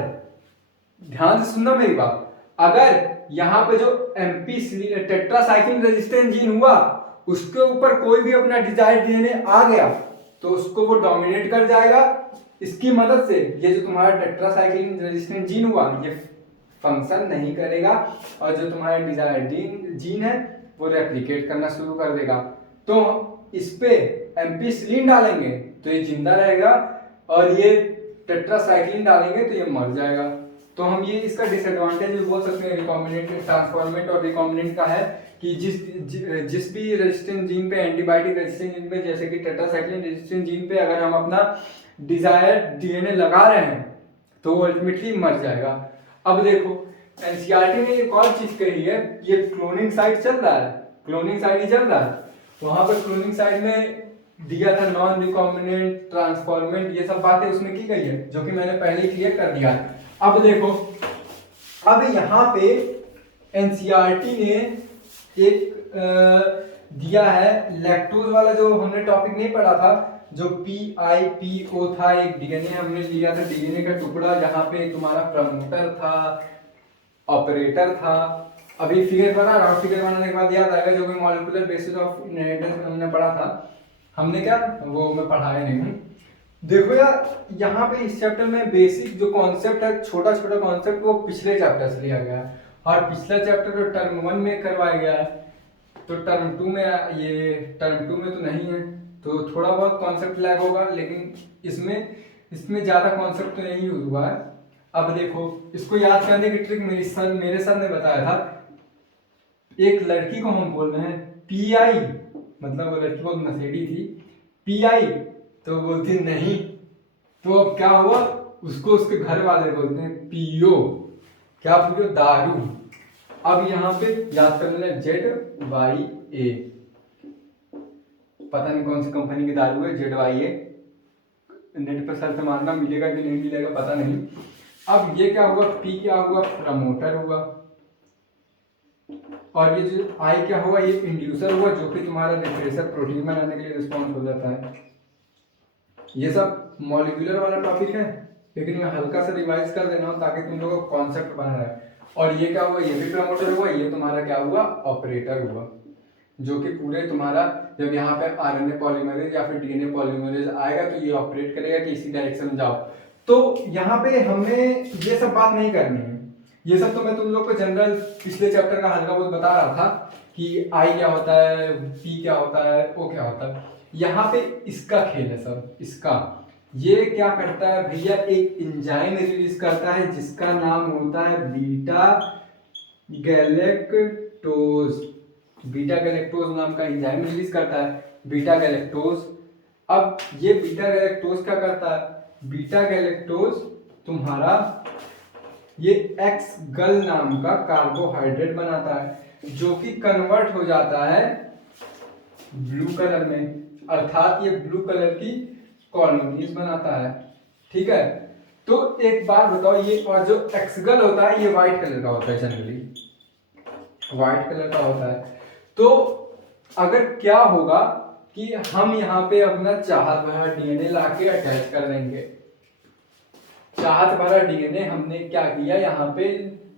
ध्यान से सुनना मेरी बात, अगर यहाँ पे जो एम्पिसिलिन टेट्रासाइक्लिन रेजिस्टेंस जीन हुआ उसके ऊपर कोई भी अपना डिजायर्ड डीएनए आ गया तो उसको वो डोमिनेट कर जाएगा, इसकी मदद से ये जो तुम्हारा टेट्रासाइक्लिन रेजिस्टेंस जीन हुआ ये फंक्शन नहीं करेगा, और जो तुम्हारा डिजायर्ड जीन है वो रेप्लिकेट करना शुरू कर देगा। तो इस पे एम्पिसिलिन डालेंगे तो ये जिंदा रहेगा, और ये टेट्रासाइक्लिन डालेंगे तो ये मर जाएगा। तो हम ये इसका डिसएडवांटेज भी बोल सकते हैं रिकॉम्बिनेंट, ट्रांसफॉर्मेंट और रिकॉम्बिनेंट का है कि जिस भी रेजिस्टेंस जीन पे, एंटीबायोटिक रेजिस्टेंस जीन पे, जैसे कि टेट्रासाइक्लिन रेजिस्टेंस जीन पे अगर हम अपना डिजायर्ड डीएनए लगा रहे हैं तो वो अल्टीमेटली मर जाएगा। अब देखो एनसीईआरटी ने एक और चीज कही है, ये क्लोनिंग साइट चल रहा है, क्लोनिंग साइट ही चल रहा है, वहां पर क्लोनिंग साइट में दिया था नॉन रिकॉम्बिनेंट ट्रांसफॉर्मेंट, ये सब बातें उसमें की गई है जो कि मैंने पहले ही क्लियर कर दिया है। अब देखो, अब यहाँ पे एनसीईआरटी ने एक दिया है लैक्टोज वाला, जो हमने टॉपिक नहीं पढ़ा था, जो PIPO था, एक डीएनए हमने लिया था, डीएनए का टुकड़ा जहाँ पे तुम्हारा प्रमोटर था, ऑपरेटर था। अभी फिगर बना रहा हूँ, फिगर बनाने के बाद याद आएगा, जो कि मॉलिक्यूलर बेसिस ऑफ इनहेरिटेंस हमने पढ़ा था। हमने क्या, वो मैं पढ़ाया नहीं हूँ। देखो यार, यहाँ पे इस चैप्टर में बेसिक जो कॉन्सेप्ट है, छोटा छोटा कॉन्सेप्ट, वो पिछले चैप्टर से लिया गया है, और पिछला चैप्टर जो टर्म 1 में करवाया गया है, तो टर्म 2 में, ये टर्म 2 में तो नहीं है, तो थोड़ा बहुत कॉन्सेप्ट लैग होगा, लेकिन इसमें ज़्यादा कॉन्सेप्ट तो नहीं यूज हुआ है। अब देखो, इसको याद करने की ट्रिक मेरे सर ने बताया था। एक लड़की को हम बोल रहे हैं PI, मतलब वो लड़की बहुत नशेड़ी थी, PI, तो बोलती नहीं, तो अब क्या हुआ, उसको उसके घर वाले बोलते हैं PO, क्या PO, दारू। अब यहाँ पे याद कर लेना ZYA, पता नहीं कौन सी कंपनी की दारू है ZYA, नेट पर सर्च मारना, मिलेगा कि नहीं मिलेगा पता नहीं। अब ये क्या हुआ, P क्या हुआ, प्रमोटर हुआ, और ये जो I क्या हुआ, ये इंड्यूसर हुआ, जो कि तुम्हारा रिप्रेसर प्रोटीन बनाने के लिए रिस्पॉन्सिबल रहता है। ये सब मॉलिक्यूलर वाला टॉपिक है, लेकिन मैं हल्का सा रिवाइज कर देना ताकि तुम लोगों को कॉन्सेप्ट बना रहे। और ये क्या हुआ, ये भी प्रमोटर हुआ, ये तुम्हारा क्या हुआ, ऑपरेटर हुआ, जो कि पूरे तुम्हारा जब यहाँ पे RNA पॉलीमरेज या फिर DNA पॉलीमरेज आएगा तो ये ऑपरेट करेगा कि इसी डायरेक्शन में जाओ। तो यहाँ पे हमने ये सब बात नहीं करनी है, ये सब तो मैं तुम लोग को जनरल पिछले चैप्टर का हल्का बहुत बता रहा था कि I क्या होता है, P क्या होता है, O क्या होता है। यहाँ पे इसका खेल है सब, इसका ये क्या करता है भैया, एक एंजाइम रिलीज करता है जिसका नाम होता है बीटा गैलेक्टोज। बीटा गैलेक्टोज नाम का एंजाइम रिलीज करता है, बीटा गैलेक्टोज। अब ये बीटा गैलेक्टोज क्या करता है, बीटा गैलेक्टोज तुम्हारा ये एक्स गल नाम का कार्बोहाइड्रेट बनाता है, जो कि कन्वर्ट हो जाता है ब्लू कलर में, अर्थात ये ब्लू कलर की कॉलोनीज बनाता है। ठीक है, तो एक बात बताओ, ये और जो एक्सगल होता है ये व्हाइट कलर का होता है, जनरली व्हाइट कलर का होता है। तो अगर क्या होगा कि हम यहाँ पे अपना चाहत भरा डीएनए लाके अटैच कर देंगे, चाहत भरा डीएनए हमने क्या किया, यहाँ पे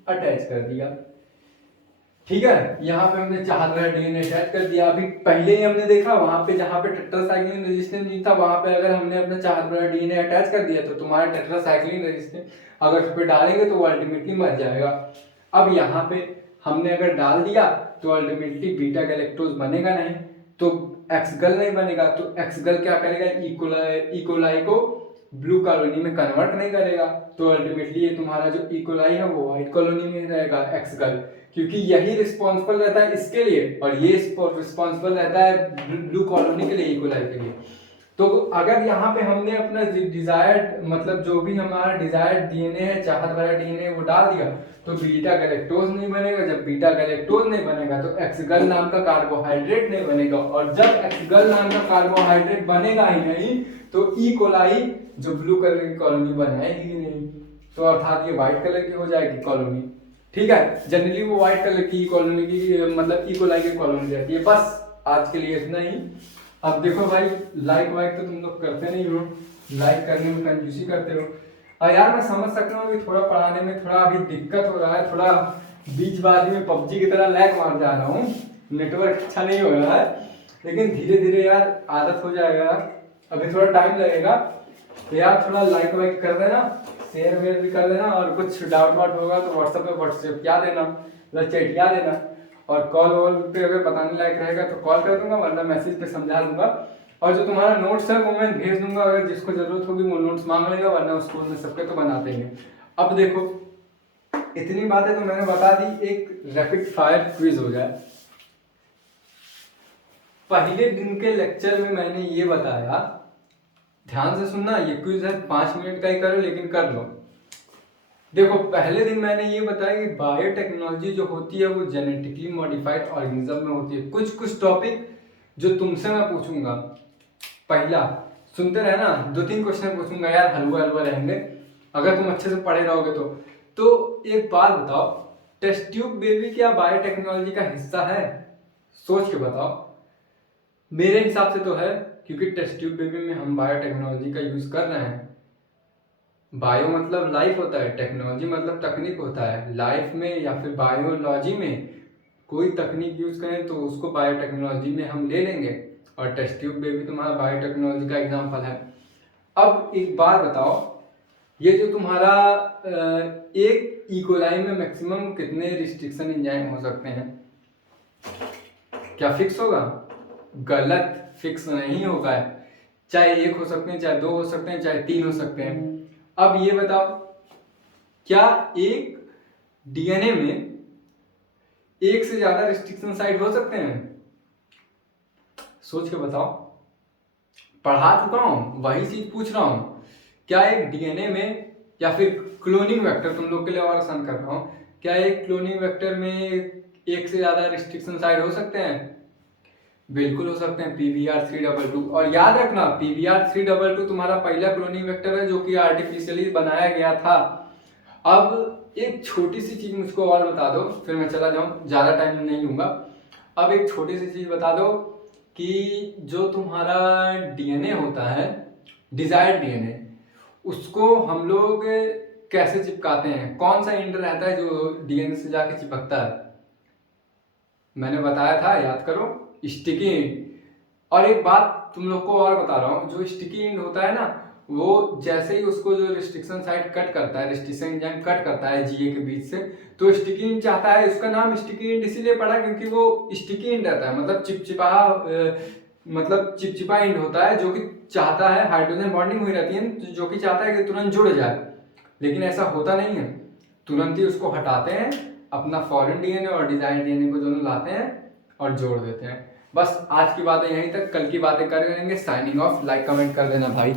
अटैच कर दिया। ठीक है, यहाँ पे हमने चाहत भरा डीएनए अटैच कर दिया। अभी पहले ही हमने देखा, वहां पे जहाँ पे टेट्रासाइक्लिन रेजिस्टेंस नहीं था, वहां पे अगर हमने अपना चाहत भरा डीएनए अटैच कर दिया तो तुम्हारा टेट्रासाइक्लिन रेजिस्टेंस अगर उस पर डालेंगे तो वो अल्टीमेटली मर जाएगा। अब यहाँ पे हमने अगर डाल दिया तो अल्टीमेटली बीटा गैलेक्टोज बनेगा नहीं, तो एक्सगल नहीं बनेगा, तो एक्सगल क्या करेगा, इकोलाई को ब्लू कॉलोनी में कन्वर्ट नहीं करेगा, तो अल्टीमेटली ये तुम्हारा जो इकोलाई है वो व्हाइट कॉलोनी में रहेगा, एक्सगल, क्योंकि यही रिस्पॉन्सिबल रहता है इसके लिए, और ये रिस्पॉन्सिबल रहता है ब्लू कॉलोनी के लिए, इकोलाई के लिए। तो अगर यहाँ पे हमने अपना डिजायर्ड, मतलब जो भी हमारा डिजायर्ड डीएनए है, चाहत वाला डीएनए, वो डाल दिया तो बीटा गैलेक्टोज नहीं बनेगा। जब बीटा गैलेक्टोज नहीं बनेगा तो एक्सगल नाम का कार्बोहाइड्रेट नहीं बनेगा, और जब एक्सगल नाम का कार्बोहाइड्रेट बनेगा ही नहीं तो ई कोलाई जो ब्लू कलर की कॉलोनी बनाएगी ही नहीं, तो अर्थात ये व्हाइट कलर की हो जाएगी कॉलोनी। ठीक है, जनरली वो व्हाइट कलर की कॉलोनी की, मतलब ई कोलाई की कॉलोनी रहती है। बस आज के लिए इतना ही। अब देखो भाई, लाइक वाइक तो तुम लोग करते नहीं हो, लाइक करने में कंजूसी करते हो। और यार मैं समझ सकता हूँ कि थोड़ा पढ़ाने में थोड़ा अभी दिक्कत हो रहा है, थोड़ा बीच बाजी में पबजी की तरह लैग मार जा रहा हूँ, नेटवर्क अच्छा नहीं हो रहा है, लेकिन धीरे धीरे यार आदत हो जाएगा, अभी थोड़ा टाइम लगेगा। तो यार थोड़ा लाइक वाइक कर देना, शेयर वेयर भी कर देना, और कुछ डाउट वाउट होगा तो व्हाट्सएप पे व्हाट्सएप देना, मतलब चैटिया देना, और कॉल वॉल पे अगर बताने लायक रहेगा तो कॉल कर दूंगा, वरना मैसेज पे समझा दूंगा। और जो तुम्हारा नोट्स है वो मैं भेज दूंगा, अगर जिसको जरूरत होगी वो नोट्स मांग लेगा, वरना स्कूल में सबके तो बनाते हैं। अब देखो, इतनी बातें तो मैंने बता दी, एक रैपिड फायर क्विज हो जाए। पहले दिन के लेक्चर में मैंने ये बताया, ध्यान से सुनना, ये क्विज है 5 मिनट का ही करो, लेकिन कर लो। देखो, पहले दिन मैंने ये बताया कि बायोटेक्नोलॉजी जो होती है वो जेनेटिकली मॉडिफाइड ऑर्गेनिज्म में होती है। कुछ कुछ टॉपिक जो तुमसे मैं पूछूंगा पहला सुनते रहना, 2-3 क्वेश्चन पूछूंगा यार, हलवा हलवा रहेंगे अगर तुम अच्छे से पढ़े रहोगे तो एक बात बताओ, टेस्ट ट्यूब बेबी क्या बायोटेक्नोलॉजी का हिस्सा है? सोच के बताओ। मेरे हिसाब से तो है, क्योंकि टेस्ट ट्यूब बेबी में हम बायोटेक्नोलॉजी का यूज कर रहे हैं। बायो मतलब लाइफ होता है, टेक्नोलॉजी मतलब तकनीक होता है। लाइफ में या फिर बायोलॉजी में कोई तकनीक यूज करें तो उसको बायोटेक्नोलॉजी में हम ले लेंगे, और टेस्ट ट्यूब बेबी तुम्हारा बायोटेक्नोलॉजी का एग्जाम्पल है। अब एक बात बताओ, ये जो तुम्हारा एक इकोलाई में मैक्सिमम कितने रिस्ट्रिक्शन एंजाइम हो सकते हैं? क्या फिक्स होगा? गलत, फिक्स नहीं होगा। चाहे 1 हो सकते हैं, चाहे 2 हो सकते हैं, चाहे 3 हो सकते हैं। अब ये बताओ, क्या एक डीएनए में एक से ज्यादा रिस्ट्रिक्शन साइट हो सकते हैं? सोच के बताओ। पढ़ा चुका हूं, वही चीज पूछ रहा हूं। क्या एक डीएनए में, या फिर क्लोनिंग वेक्टर, तुम लोग के लिए और आसान कर रहा हूं, क्या एक क्लोनिंग वेक्टर में एक से ज्यादा रिस्ट्रिक्शन साइट हो सकते हैं? बिल्कुल हो सकते हैं, PBR322। और याद रखना, PBR322 तुम्हारा पहला क्लोनिंग वेक्टर है जो कि आर्टिफिशियली बनाया गया था। अब एक छोटी सी चीज मुझको और बता दो, फिर मैं चला जाऊं, ज्यादा टाइम नहीं लूंगा। अब एक छोटी सी चीज बता दो कि जो तुम्हारा डीएनए होता है, डिजायर्ड डीएनए, उसको हम लोग कैसे चिपकाते हैं? कौन सा एंड रहता है जो डीएनए से जाके चिपकता है? मैंने बताया था, याद करो, स्टिकी एंड। और एक बात तुम लोग को और बता रहा हूँ, जो स्टिकी एंड होता है ना, वो जैसे ही उसको जो रिस्ट्रिक्शन साइट कट करता है, रिस्ट्रिक्शन एंजाइम कट करता है जीए के बीच से, तो स्टिकी एंड चाहता है, उसका नाम स्टिकी एंड इसीलिए पड़ा क्योंकि वो स्टिकी एंड रहता है, मतलब चिपचिपा एंड होता है, जो कि चाहता है, हाइड्रोजन बॉन्डिंग हुई रहती है, जो कि चाहता है कि तुरंत जुड़ जाए। लेकिन ऐसा होता नहीं है, तुरंत ही उसको हटाते हैं, अपना फॉरेन डीएनए और डिजाइन डीएनए को दोनों लाते हैं और जोड़ देते हैं। बस आज की बातें यहीं तक, कल की बातें कर लेंगे। Signing off. लाइक कमेंट कर देना भाई।